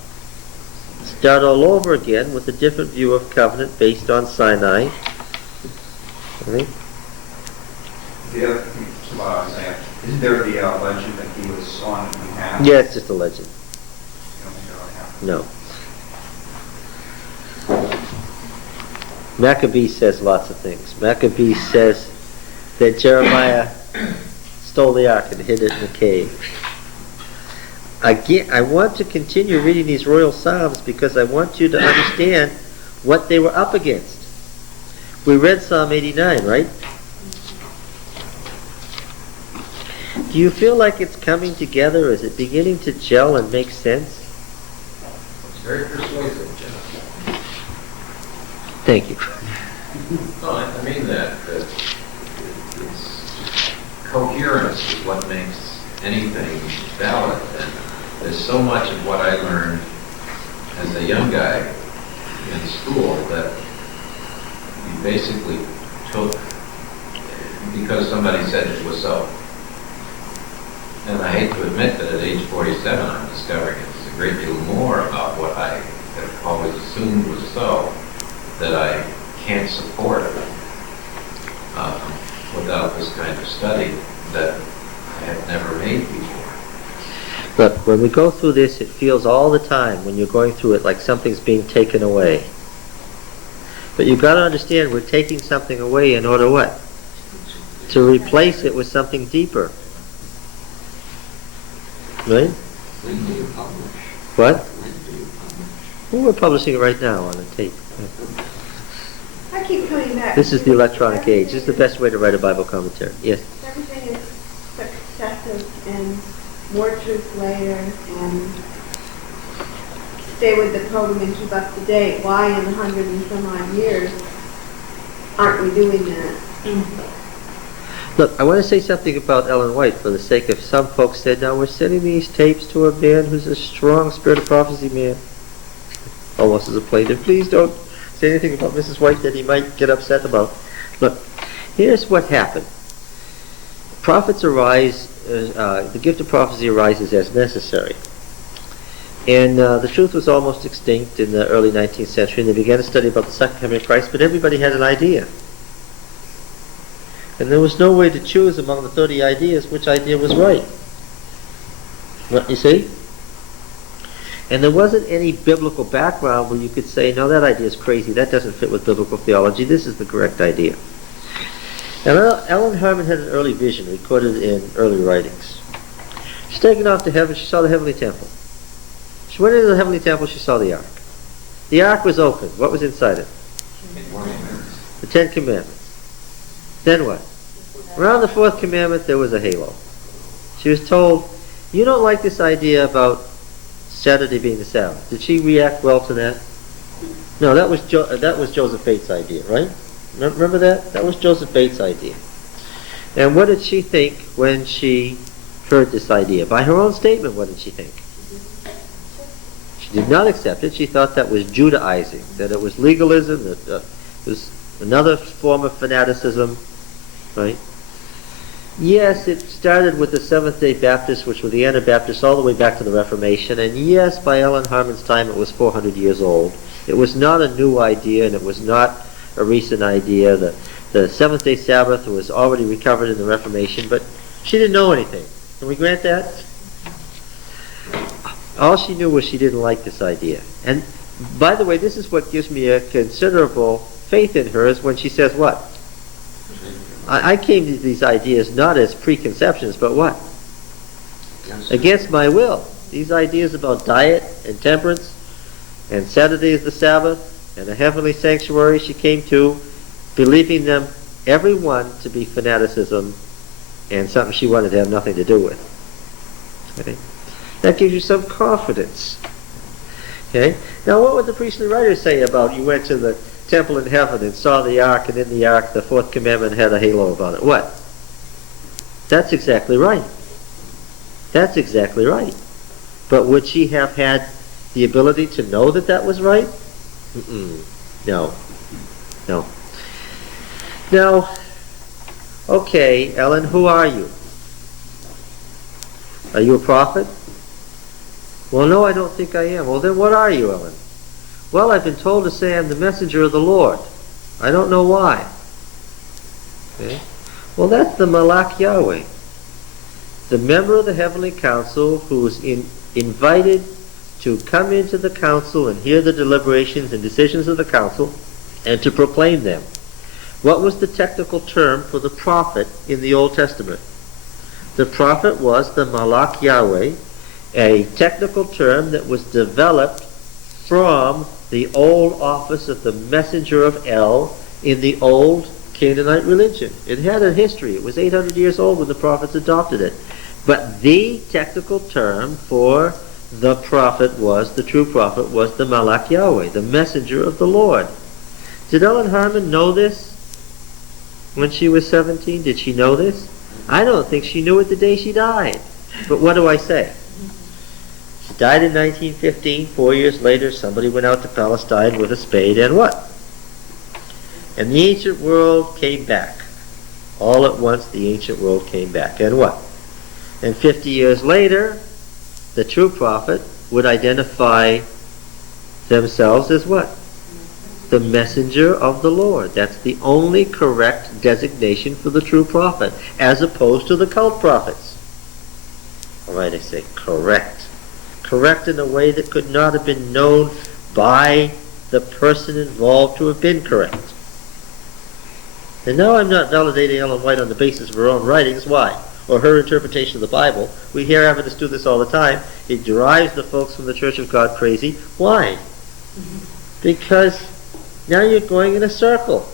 Start all over again with a different view of covenant based on Sinai. Right? The other thing about Isaiah, isn't there the legend that he was on in behalf? Yeah, it's just a legend. You don't think that happened? No. Maccabees says lots of things. Maccabees says that Jeremiah stole the ark and hid it in a cave. Again, I want to continue reading these royal psalms because I want you to understand what they were up against. We read Psalm 89, right? Do you feel like it's coming together? Is it beginning to gel and make sense? It's very persuasive, John. Thank you. No, I mean that it's coherence is what makes anything valid. And there's so much of what I learned as a young guy in school that you basically took because somebody said it was so. And I hate to admit that at age 47 I'm discovering it's a great deal more about what I had always assumed was so that I can't support without this kind of study that I have never made before. Look, when we go through this, it feels all the time when you're going through it like something's being taken away. But you've got to understand we're taking something away in order what? To replace it with something deeper. Right? When do you publish? What? When do you publish? Well, we're publishing it right now on the tape. I keep coming back. This is the electronic age. This is the best way to write a Bible commentary. Yes? Everything is successive and more truth later and stay with the program and keep up to date. Why in 100 and some odd years aren't we doing that? Look, I want to say something about Ellen White for the sake of some folks said, now we're sending these tapes to a man who's a strong spirit of prophecy man. Almost as a plaintiff. Please don't say anything about Mrs. White that he might get upset about. Look, here's what happened. Prophets arise, the gift of prophecy arises as necessary. And the truth was almost extinct in the early 19th century, and they began to study about the second coming of Christ, but everybody had an idea. And there was no way to choose among the 30 ideas which idea was right. What, you see? And there wasn't any biblical background where you could say, no, that idea is crazy, that doesn't fit with biblical theology, this is the correct idea. And Ellen Harmon had an early vision recorded in early writings. She's taken off to heaven, she saw the heavenly temple. She went into the heavenly temple, she saw the ark. The ark was open. What was inside it? The 10 Commandments. Then what? Around the 4th commandment there was a halo. She was told, you don't like this idea about Saturday being the Sabbath. Did she react well to that? No, that was Joseph Bates' idea, right? Remember that? That was Joseph Bates' idea. And what did she think when she heard this idea? By her own statement, what did she think? She did not accept it. She thought that was Judaizing, that it was legalism, that it was another form of fanaticism, right? Yes, it started with the Seventh-day Baptists, which were the Anabaptists, all the way back to the Reformation. And yes, by Ellen Harmon's time, it was 400 years old. It was not a new idea, and it was not a recent idea. The Seventh-day Sabbath was already recovered in the Reformation, but she didn't know anything. Can we grant that? All she knew was she didn't like this idea. And by the way, this is what gives me a considerable faith in her, is when she says what? I came to these ideas not as preconceptions, but what? Against my will. These ideas about diet and temperance, and Saturday is the Sabbath, and a heavenly sanctuary, she came to believing them, every one, to be fanaticism and something she wanted to have nothing to do with. Okay? That gives you some confidence. Okay? Now, what would the priestly writers say about you went to the temple in heaven and saw the ark, and in the ark the 4th commandment had a halo about it? What? That's exactly right. That's exactly right. But would she have had the ability to know that that was right? No. No. Now, okay, Ellen, who are you? Are you a prophet? Well, no, I don't think I am. Well, then what are you, Ellen? Well, I've been told to say I'm the messenger of the Lord. I don't know why. Okay? Well, that's the Malach Yahweh, the member of the heavenly council who was invited to come into the council and hear the deliberations and decisions of the council and to proclaim them. What was the technical term for the prophet in the Old Testament? The prophet was the Malach Yahweh, a technical term that was developed from the old office of the messenger of El in the old Canaanite religion. It had a history. It was 800 years old when the prophets adopted it. But the technical term for the prophet was, the true prophet was the Malach Yahweh, the messenger of the Lord. Did Ellen Harmon know this when she was 17? Did she know this? I don't think she knew it the day she died. But what do I say? She died in 1915. 4 years later, somebody went out to Palestine with a spade and what? And the ancient world came back. All at once, the ancient world came back. And what? And 50 years later, the true prophet would identify themselves as what? The messenger of the Lord. That's the only correct designation for the true prophet, as opposed to the cult prophets. All right, I say correct. Correct in a way that could not have been known by the person involved to have been correct. And now I'm not validating Ellen White on the basis of her own writings. Why? Or her interpretation of the Bible. We hear Adventists do this all the time. It drives the folks from the Church of God crazy. Why? Because now you're going in a circle.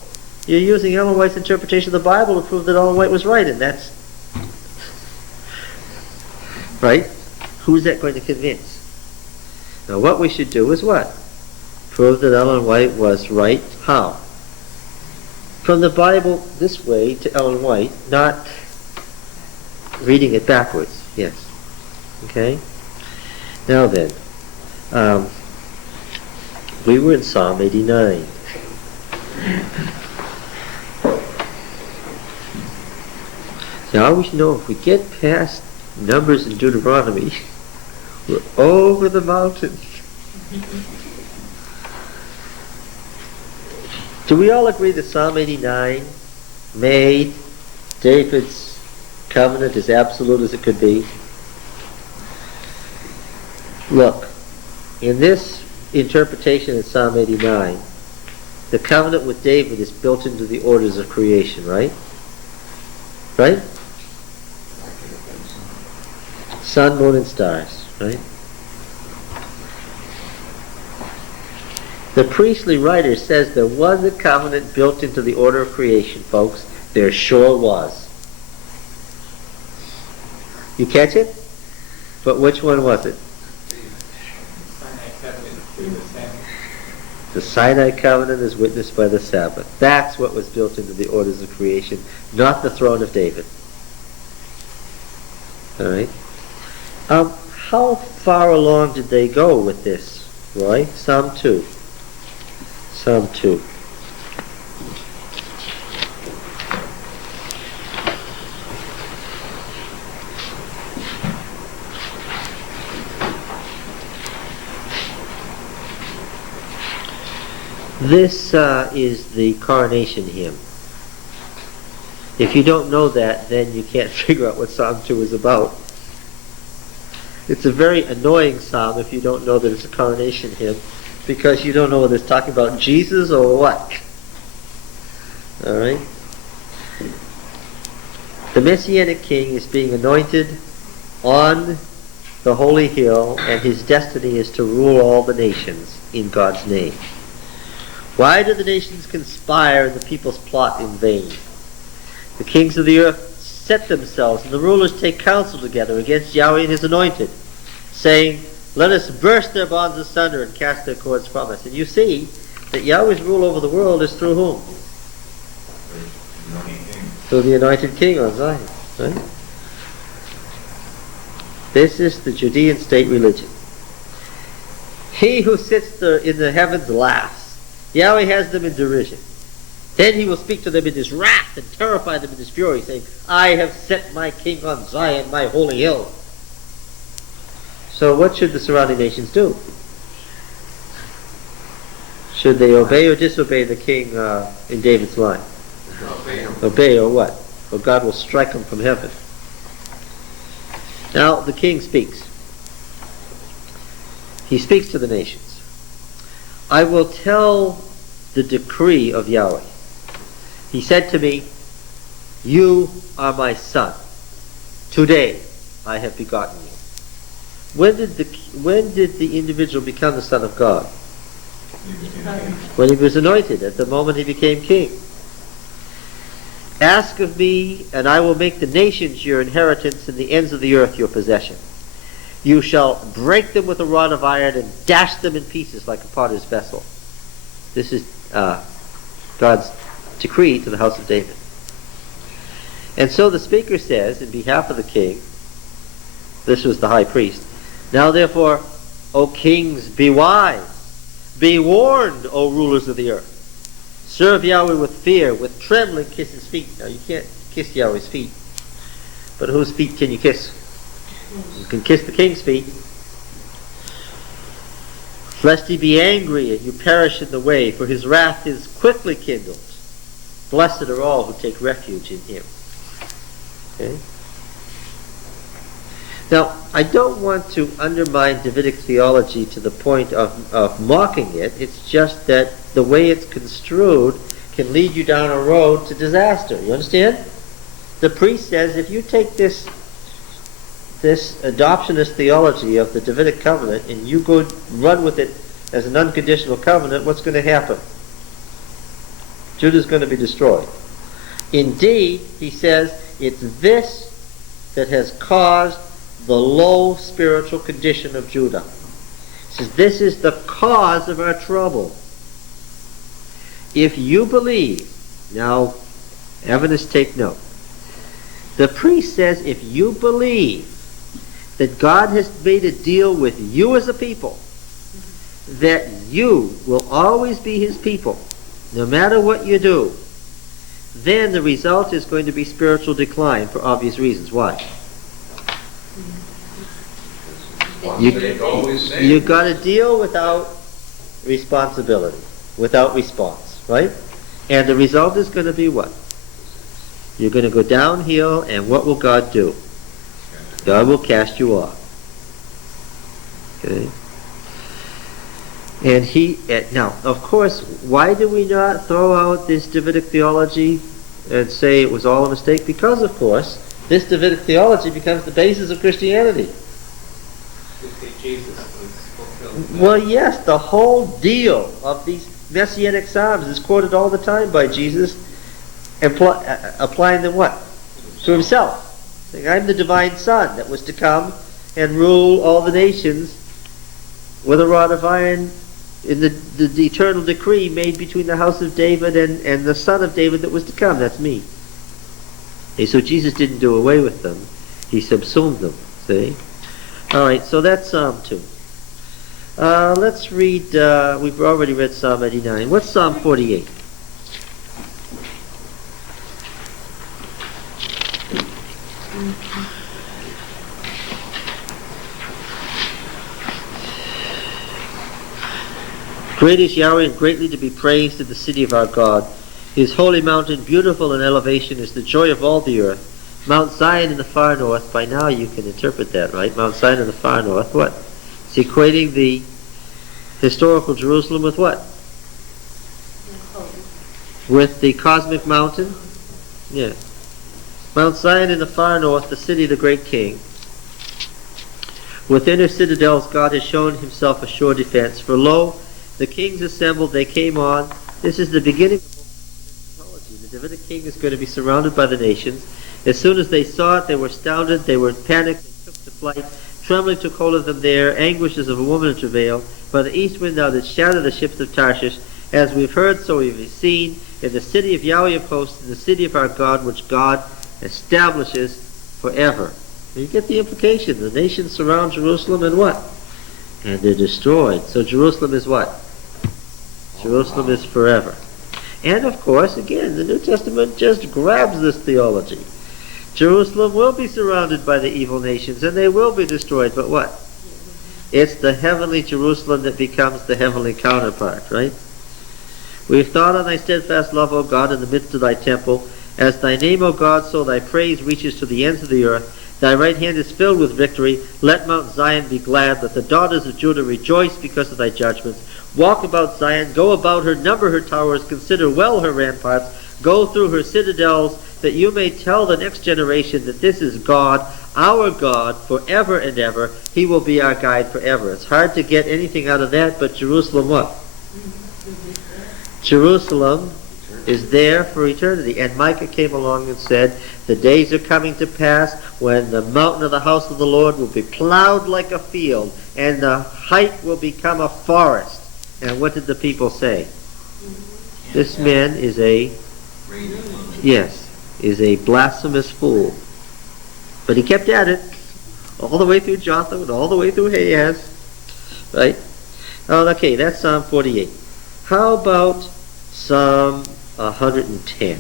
You're using Ellen White's interpretation of the Bible to prove that Ellen White was right, and that's right? Who's that going to convince? Now what we should do is what? Prove that Ellen White was right. How? From the Bible this way to Ellen White, not reading it backwards. Yes. Okay? Now then, we were in Psalm 89. Now I always know if we get past Numbers and Deuteronomy, we're over the mountain. Do we all agree that Psalm 89 made David's covenant as absolute as it could be? Look, in this interpretation in Psalm 89, the covenant with David is built into the orders of creation, right? Right? Sun, moon, and stars, right? The priestly writer says there was a covenant built into the order of creation, folks. There sure was. You catch it? But which one was it? The Sinai covenant is witnessed by the Sabbath. That's what was built into the orders of creation, not the throne of David. All right? How far along did they go with this, Roy? Psalm 2. Psalm 2. This is the coronation hymn. If you don't know that, then you can't figure out what Psalm 2 is about. It's a very annoying psalm if you don't know that it's a coronation hymn, because you don't know whether it's talking about Jesus or what. All right? The Messianic King is being anointed on the holy hill, and his destiny is to rule all the nations in God's name. Why do the nations conspire and the peoples plot in vain? The kings of the earth set themselves, and the rulers take counsel together against Yahweh and his anointed, saying, let us burst their bonds asunder and cast their cords from us. And you see that Yahweh's rule over the world is through whom? Through the anointed king on Zion. Right? This is the Judean state religion. He who sits in the heavens laughs. Yahweh has them in derision. Then he will speak to them in his wrath and terrify them in his fury, saying, I have set my king on Zion, my holy hill. So what should the surrounding nations do? Should they obey or disobey the king in David's line? Obey or what? Or God will strike them from heaven. Now the king speaks. He speaks to the nations. I will tell the decree of Yahweh. He said to me, you are my son. Today I have begotten you. When did the individual become the son of God? When he was anointed, at the moment he became king. Ask of me, and I will make the nations your inheritance and the ends of the earth your possession. You shall break them with a rod of iron and dash them in pieces like a potter's vessel. This is God's decree to the house of David. And so the speaker says, in behalf of the king, this was the high priest, now therefore, O kings, be wise. Be warned, O rulers of the earth. Serve Yahweh with fear, with trembling kiss his feet. Now you can't kiss Yahweh's feet. But whose feet can you kiss? You can kiss the king's feet. Lest he be angry and you perish in the way, for his wrath is quickly kindled. Blessed are all who take refuge in him. Okay? Now, I don't want to undermine Davidic theology to the point of mocking it. It's just that the way it's construed can lead you down a road to disaster. You understand? The priest says, if you take this adoptionist theology of the Davidic covenant and you go run with it as an unconditional covenant, what's going to happen? Judah's going to be destroyed. Indeed, he says, it's this that has caused the low spiritual condition of Judah. He says, this is the cause of our trouble. If you believe, now, Adventists take note. The priest says, if you believe that God has made a deal with you as a people, that you will always be his people, no matter what you do, then the result is going to be spiritual decline for obvious reasons. Why? You got a deal without responsibility, without response, right? And the result is going to be what? You're going to go downhill, and what will God do? God will cast you off. Okay? And now, of course, why do we not throw out this Davidic theology and say it was all a mistake? Because, of course, this Davidic theology becomes the basis of Christianity. Jesus was fulfilled. Well, yes, the whole deal of these Messianic Psalms is quoted all the time by Jesus, applying them what? To himself. Saying, I'm the divine Son that was to come and rule all the nations with a rod of iron in the eternal decree made between the house of David and the son of David that was to come. That's me. Okay, so Jesus didn't do away with them. He subsumed them. See? Alright, so that's Psalm 2. Let's read, we've already read Psalm 89. What's Psalm 48? Great is Yahweh and greatly to be praised in the city of our God. His holy mountain, beautiful in elevation, is the joy of all the earth. Mount Zion in the far north. By now you can interpret that, right? Mount Zion in the far north. What? It's equating the historical Jerusalem with what? With the cosmic mountain? Yeah. Mount Zion in the far north, the city of the great king. Within her citadels God has shown himself a sure defense. For lo, the kings assembled, they came on. This is the beginning of mythology. The Davidic king is going to be surrounded by the nations. As soon as they saw it, they were astounded, they were panicked, they took to flight. Trembling took hold of them there, anguishes of a woman in travail. By the east wind thou didst shatter the ships of Tarshish. As we've heard, so we've seen, in the city of Yahweh of hosts, in the city of our God, which God establishes forever. You get the implication. The nations surround Jerusalem and what? And they're destroyed. So Jerusalem is what? Jerusalem is forever. And of course, again, the New Testament just grabs this theology. Jerusalem will be surrounded by the evil nations and they will be destroyed. But what? It's the heavenly Jerusalem that becomes the heavenly counterpart, right? We've thought on thy steadfast love, O God, in the midst of thy temple. As thy name, O God, so thy praise reaches to the ends of the earth. Thy right hand is filled with victory. Let Mount Zion be glad. Let the daughters of Judah rejoice because of thy judgments. Walk about Zion. Go about her. Number her towers. Consider well her ramparts. Go through her citadels, that you may tell the next generation that this is God, our God, forever and ever. He will be our guide forever. It's hard to get anything out of that, but Jerusalem what? Jerusalem is there for eternity. And Micah came along and said, the days are coming to pass when the mountain of the house of the Lord will be plowed like a field, and the height will become a forest. And what did the people say? This man is a blasphemous fool. But he kept at it all the way through Jotham and all the way through Ahaz. Right? Oh, okay, that's Psalm 48. How about Psalm 110?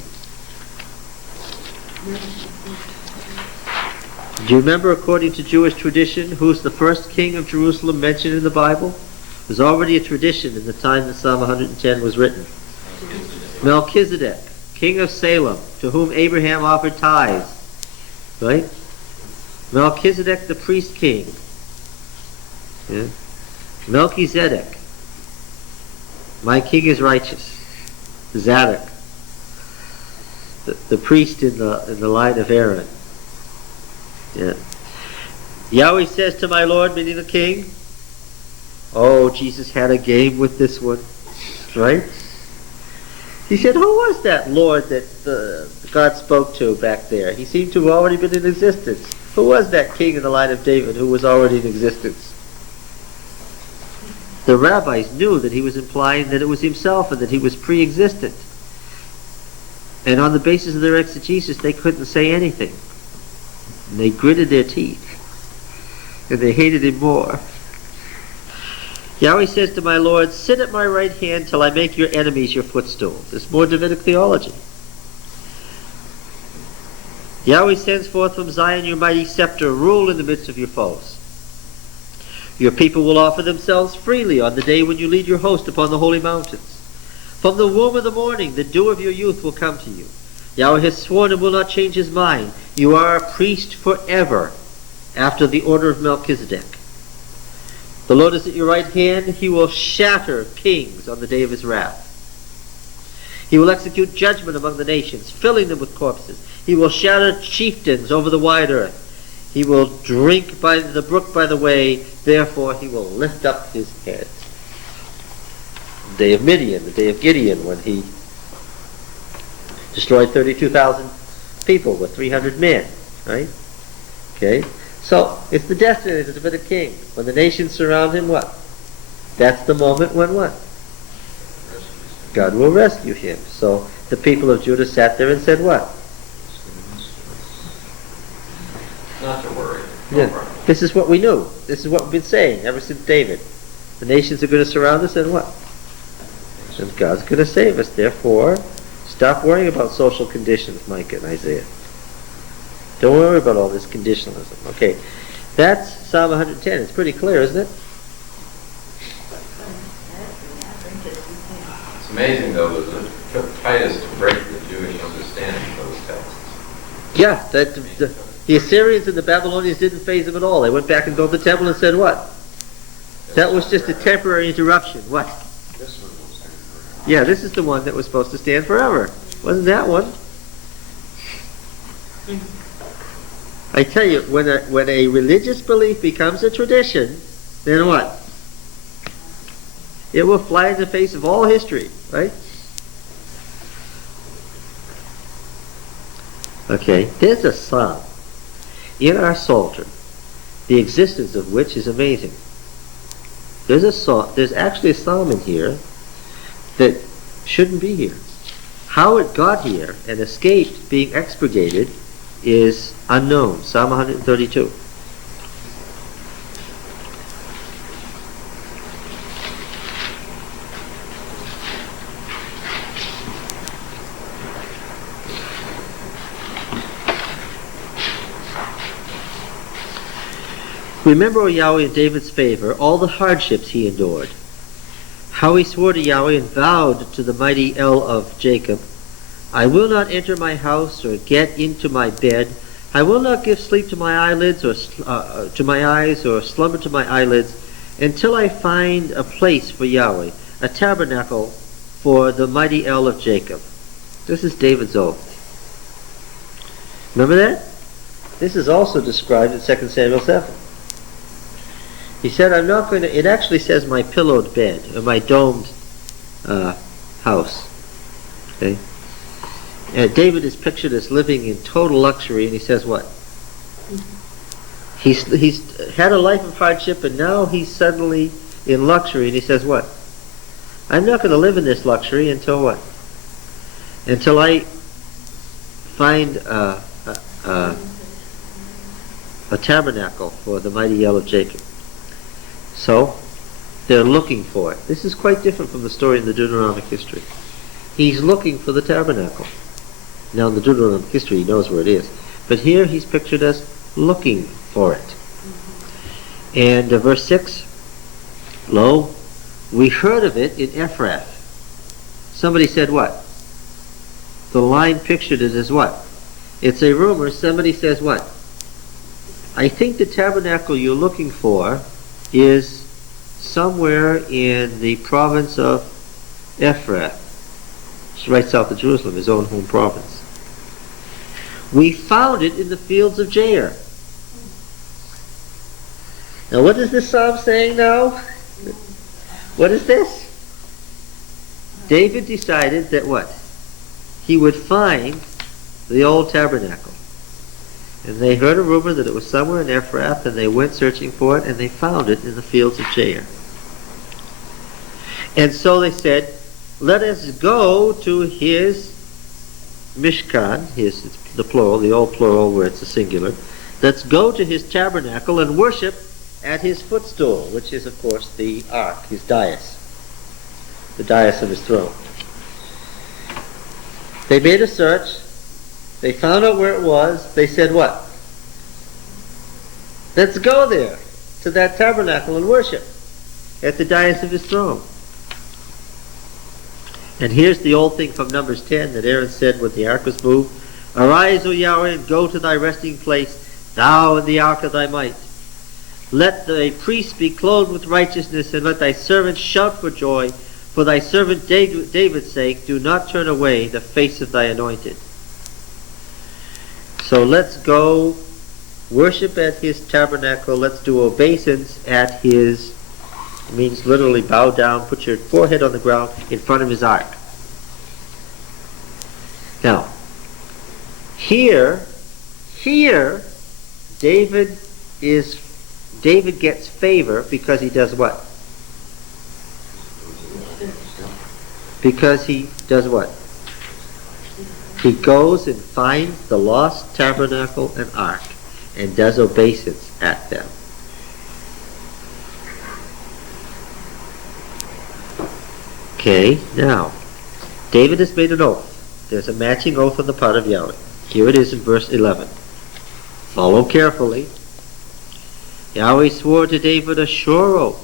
Do you remember, according to Jewish tradition, who's the first king of Jerusalem mentioned in the Bible? There's already a tradition in the time that Psalm 110 was written. Melchizedek, king of Salem, to whom Abraham offered tithes. Right? Melchizedek the priest king. Yeah. Melchizedek. My king is righteous. Zadok. The priest in the line of Aaron. Yeah. Yahweh says to my Lord, meaning the king. Oh, Jesus had a game with this one. Right? He said, who was that Lord that God spoke to back there? He seemed to have already been in existence. Who was that king in the line of David who was already in existence? The rabbis knew that he was implying that it was himself and that he was pre-existent. And on the basis of their exegesis, they couldn't say anything. And they gritted their teeth. And they hated him more. Yahweh says to my Lord, sit at my right hand till I make your enemies your footstool. This is more Davidic theology. Yahweh sends forth from Zion your mighty scepter, rule in the midst of your foes. Your people will offer themselves freely on the day when you lead your host upon the holy mountains. From the womb of the morning, the dew of your youth will come to you. Yahweh has sworn and will not change his mind. You are a priest forever, after the order of Melchizedek. The Lord is at your right hand. He will shatter kings on the day of his wrath. He will execute judgment among the nations, filling them with corpses. He will shatter chieftains over the wide earth. He will drink by the brook by the way, therefore he will lift up his head. The day of Midian, the day of Gideon, when he destroyed 32,000 people with 300 men, right? Okay? So, it's the destiny of the Davidic king. When the nations surround him, what? That's the moment when what? God will rescue him. So, the people of Judah sat there and said what? Not to worry. Yeah. This is what we knew. This is what we've been saying ever since David. The nations are going to surround us and what? And God's going to save us. Therefore, stop worrying about social conditions, Micah and Isaiah. Don't worry about all this conditionalism. Okay, that's Psalm 110. It's pretty clear, isn't it? It's amazing, though, that it took Titus to break the Jewish understanding of those texts. Yeah, the Assyrians and the Babylonians didn't faze them at all. They went back and built the temple and said what? That was just a temporary interruption. What? This one will stand forever. Yeah, this is the one that was supposed to stand forever. Wasn't that one? I tell you, when a religious belief becomes a tradition, then what? It will fly in the face of all history, right? Okay, there's a psalm in our Psalter, the existence of which is amazing. There's actually a psalm in here that shouldn't be here. How it got here and escaped being expurgated is unknown. Psalm 132. Remember, O Yahweh, in David's favor, all the hardships he endured. How he swore to Yahweh and vowed to the mighty El of Jacob, I will not enter my house or get into my bed. I will not give sleep to my eyelids or to my eyes or slumber to my eyelids until I find a place for Yahweh, a tabernacle for the mighty El of Jacob. This is David's oath. Remember that? This is also described in 2 Samuel 7. He said, I'm not going to, it actually says my pillowed bed, or my domed house. Okay? And David is pictured as living in total luxury, and he says what? He's had a life of hardship, and now he's suddenly in luxury, and he says what? I'm not going to live in this luxury until what? Until I find a tabernacle for the mighty El of Jacob. So, they're looking for it. This is quite different from the story in the Deuteronomic history. He's looking for the tabernacle. Now, in the Deuteronomic history, he knows where it is. But here, he's pictured as looking for it. And verse 6, Lo, we heard of it in Ephrath. Somebody said what? The line pictured it as what? It's a rumor. Somebody says what? I think the tabernacle you're looking for is somewhere in the province of Ephrath. It's right south of Jerusalem, his own home province. We found it in the fields of Jair. Now what is this psalm saying now? What is this? David decided that what? He would find the old tabernacle. And they heard a rumor that it was somewhere in Ephrath, and they went searching for it, and they found it in the fields of Jair. And so they said, let us go to his Mishkan, the plural, the old plural where it's a singular. Let's go to his tabernacle and worship at his footstool, which is, of course, the ark, his dais, the dais of his throne. They made a search. They found out where it was. They said what? Let's go there, to that tabernacle and worship at the dais of his throne. And here's the old thing from Numbers 10 that Aaron said when the ark was moved. Arise, O Yahweh, and go to thy resting place, thou and the ark of thy might. Let thy priests be clothed with righteousness, and let thy servants shout for joy. For thy servant David's sake, do not turn away the face of thy anointed. So let's go worship at his tabernacle. Let's do obeisance at his, it means literally bow down, put your forehead on the ground in front of his ark. Now, here, David gets favor because he does what? Because he does what? He goes and finds the lost tabernacle and ark and does obeisance at them. Okay, now, David has made an oath. There's a matching oath on the part of Yahweh. Here it is in verse 11. Follow carefully. Yahweh swore to David a sure oath,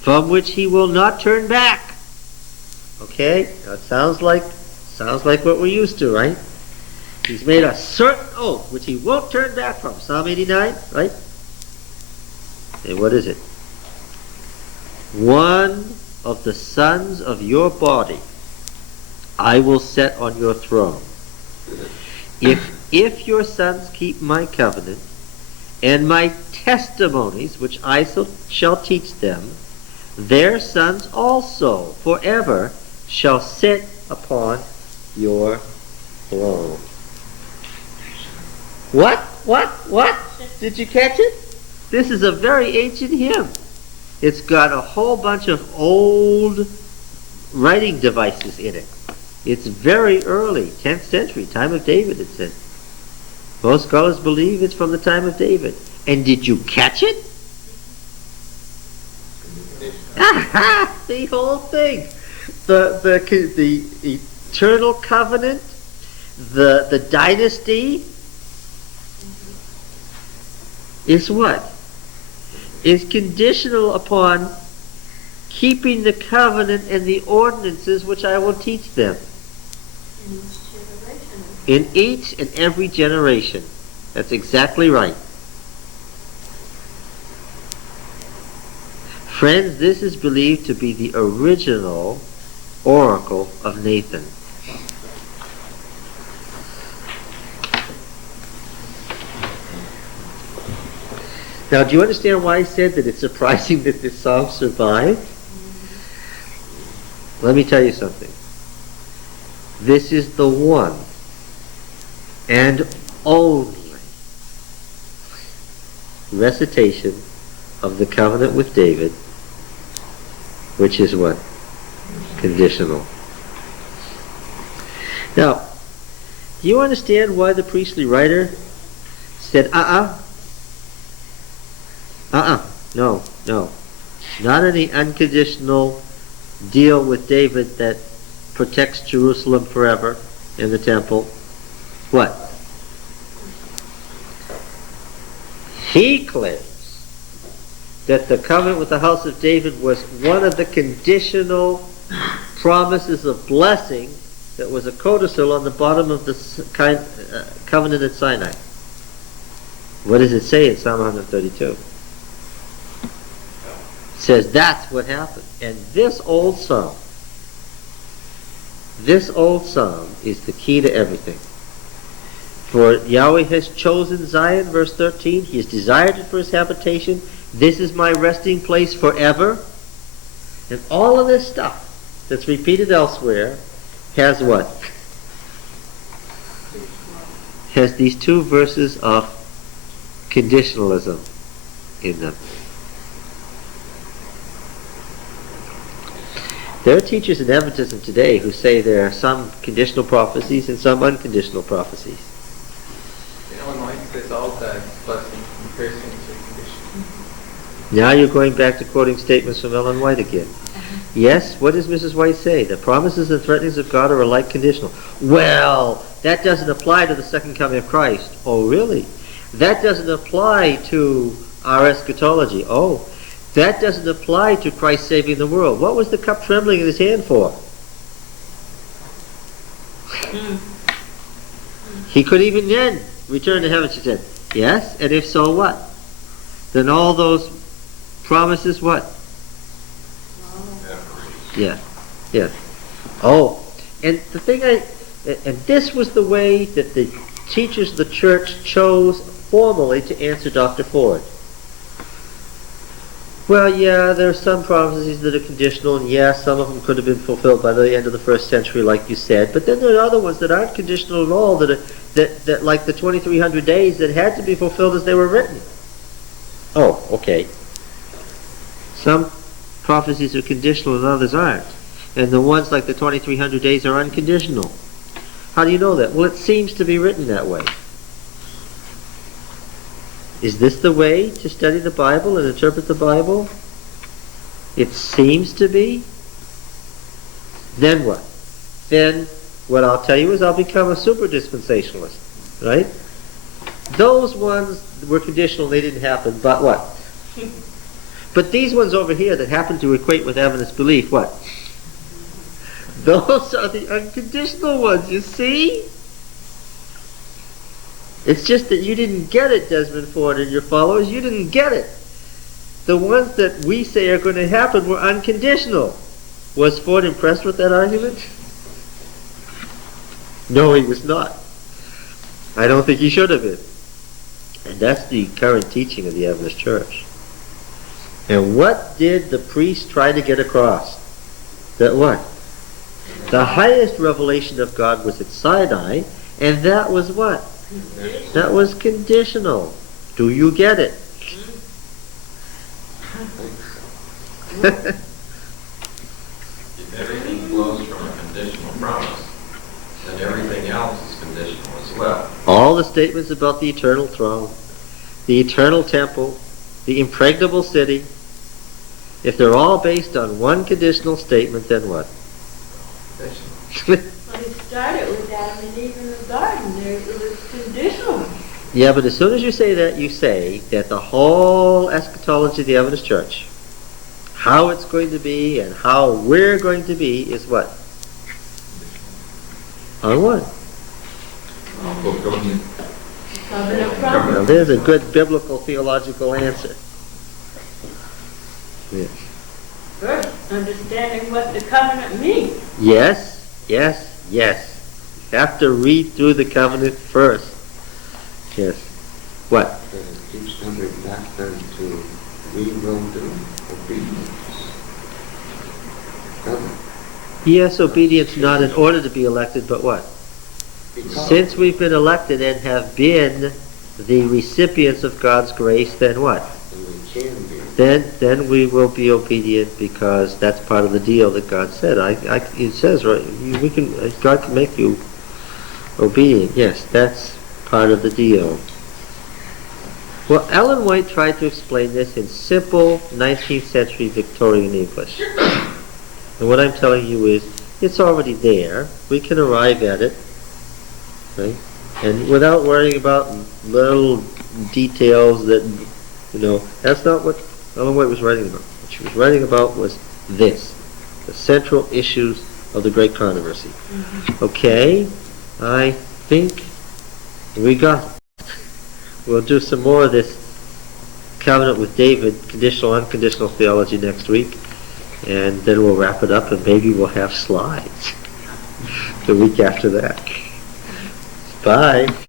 from which he will not turn back. Okay, now it sounds like what we're used to, right? He's made a certain oath, which he won't turn back from. Psalm 89, right? And what is it? One of the sons of your body I will set on your throne. If your sons keep my covenant and my testimonies, which I shall teach them, their sons also forever shall sit upon your throne. What? Did you catch it? This is a very ancient hymn. It's got a whole bunch of old writing devices in it. It's very early, 10th century, time of David, it said. Most scholars believe it's from the time of David. And did you catch it? Aha! The whole thing. The eternal covenant, the dynasty is what? Is conditional upon keeping the covenant and the ordinances which I will teach them. In each and every generation. That's exactly right. Friends, this is believed to be the original oracle of Nathan. Now, do you understand why I said that it's surprising that this psalm survived? Let me tell you something. This is the one and only recitation of the covenant with David, which is what? Conditional. Now, do you understand why the priestly writer said, no. Not any unconditional deal with David that protects Jerusalem forever in the temple. What? He claims that the covenant with the house of David was one of the conditional promises of blessing that was a codicil on the bottom of the covenant at Sinai. What does it say in Psalm 132? It says that's what happened. And this old psalm is the key to everything. For Yahweh has chosen Zion, verse 13. He has desired it for his habitation. This is my resting place forever. And all of this stuff that's repeated elsewhere has what? Has these two verses of conditionalism in them. There are teachers in Adventism today who say there are some conditional prophecies and some unconditional prophecies. Ellen White says all God's blessings and cursings are conditional. Now you're going back to quoting statements from Ellen White again. Yes, what does Mrs. White say? The promises and threatenings of God are alike conditional. Well, that doesn't apply to the second coming of Christ. Oh, really? That doesn't apply to our eschatology. Oh, that doesn't apply to Christ saving the world. What was the cup trembling in his hand for? He could even then return to heaven, she said. Yes, and if so, what? Then all those promises, what? Yeah, yeah. Oh, and the thing and this was the way that the teachers of the church chose formally to answer Dr. Ford. Well, yeah, there are some prophecies that are conditional, and yeah, some of them could have been fulfilled by the end of the first century, like you said. But then there are other ones that aren't conditional at all, that like the 2,300 days that had to be fulfilled as they were written. Oh, okay. Some prophecies are conditional and others aren't. And the ones like the 2,300 days are unconditional. How do you know that? Well, it seems to be written that way. Is this the way to study the Bible and interpret the Bible? It seems to be. Then what? Then what I'll tell you is I'll become a super dispensationalist. Right? Those ones were conditional, they didn't happen, but what? But these ones over here that happen to equate with Adventist belief, what? Those are the unconditional ones, you see? It's just that you didn't get it, Desmond Ford and your followers. You didn't get it. The ones that we say are going to happen were unconditional. Was Ford impressed with that argument? No, he was not. I don't think he should have been. And that's the current teaching of the Adventist Church. And what did the priest try to get across? That what? The highest revelation of God was at Sinai, and that was what? That was conditional. Do you get it? If everything flows from a conditional promise, then everything else is conditional as well. All the statements about the eternal throne, the eternal temple, the impregnable city, if they're all based on one conditional statement, then what? Well, it started with Adam and Eve in the garden. It was conditional. Yeah, but as soon as you say that, you say that the whole eschatology of the Adventist Church, how it's going to be and how we're going to be, is what? On what? Covenant Now, promise. there's a good biblical theological answer. Yes. First, understanding what the covenant means. Yes, yes, yes. You have to read through the covenant first. Yes. What? But it keeps coming back then to we will do obedience. Doesn't it? Yes, obedience not in order to be elected, but what? Because Since we've been elected and have been the recipients of God's grace, then what? and we can be. Then we will be obedient because that's part of the deal that God said. It says, right, God can make you obedient. Yes, that's part of the deal. Well, Ellen White tried to explain this in simple 19th century Victorian English. And what I'm telling you is, it's already there. We can arrive at it. Right? And without worrying about little details that, that's not what Ellen White was writing about. What she was writing about was this, the central issues of the great controversy. Okay, I think we got it. We'll do some more of this covenant with David, conditional, unconditional theology next week, and then we'll wrap it up, and maybe we'll have slides the week after that. Bye.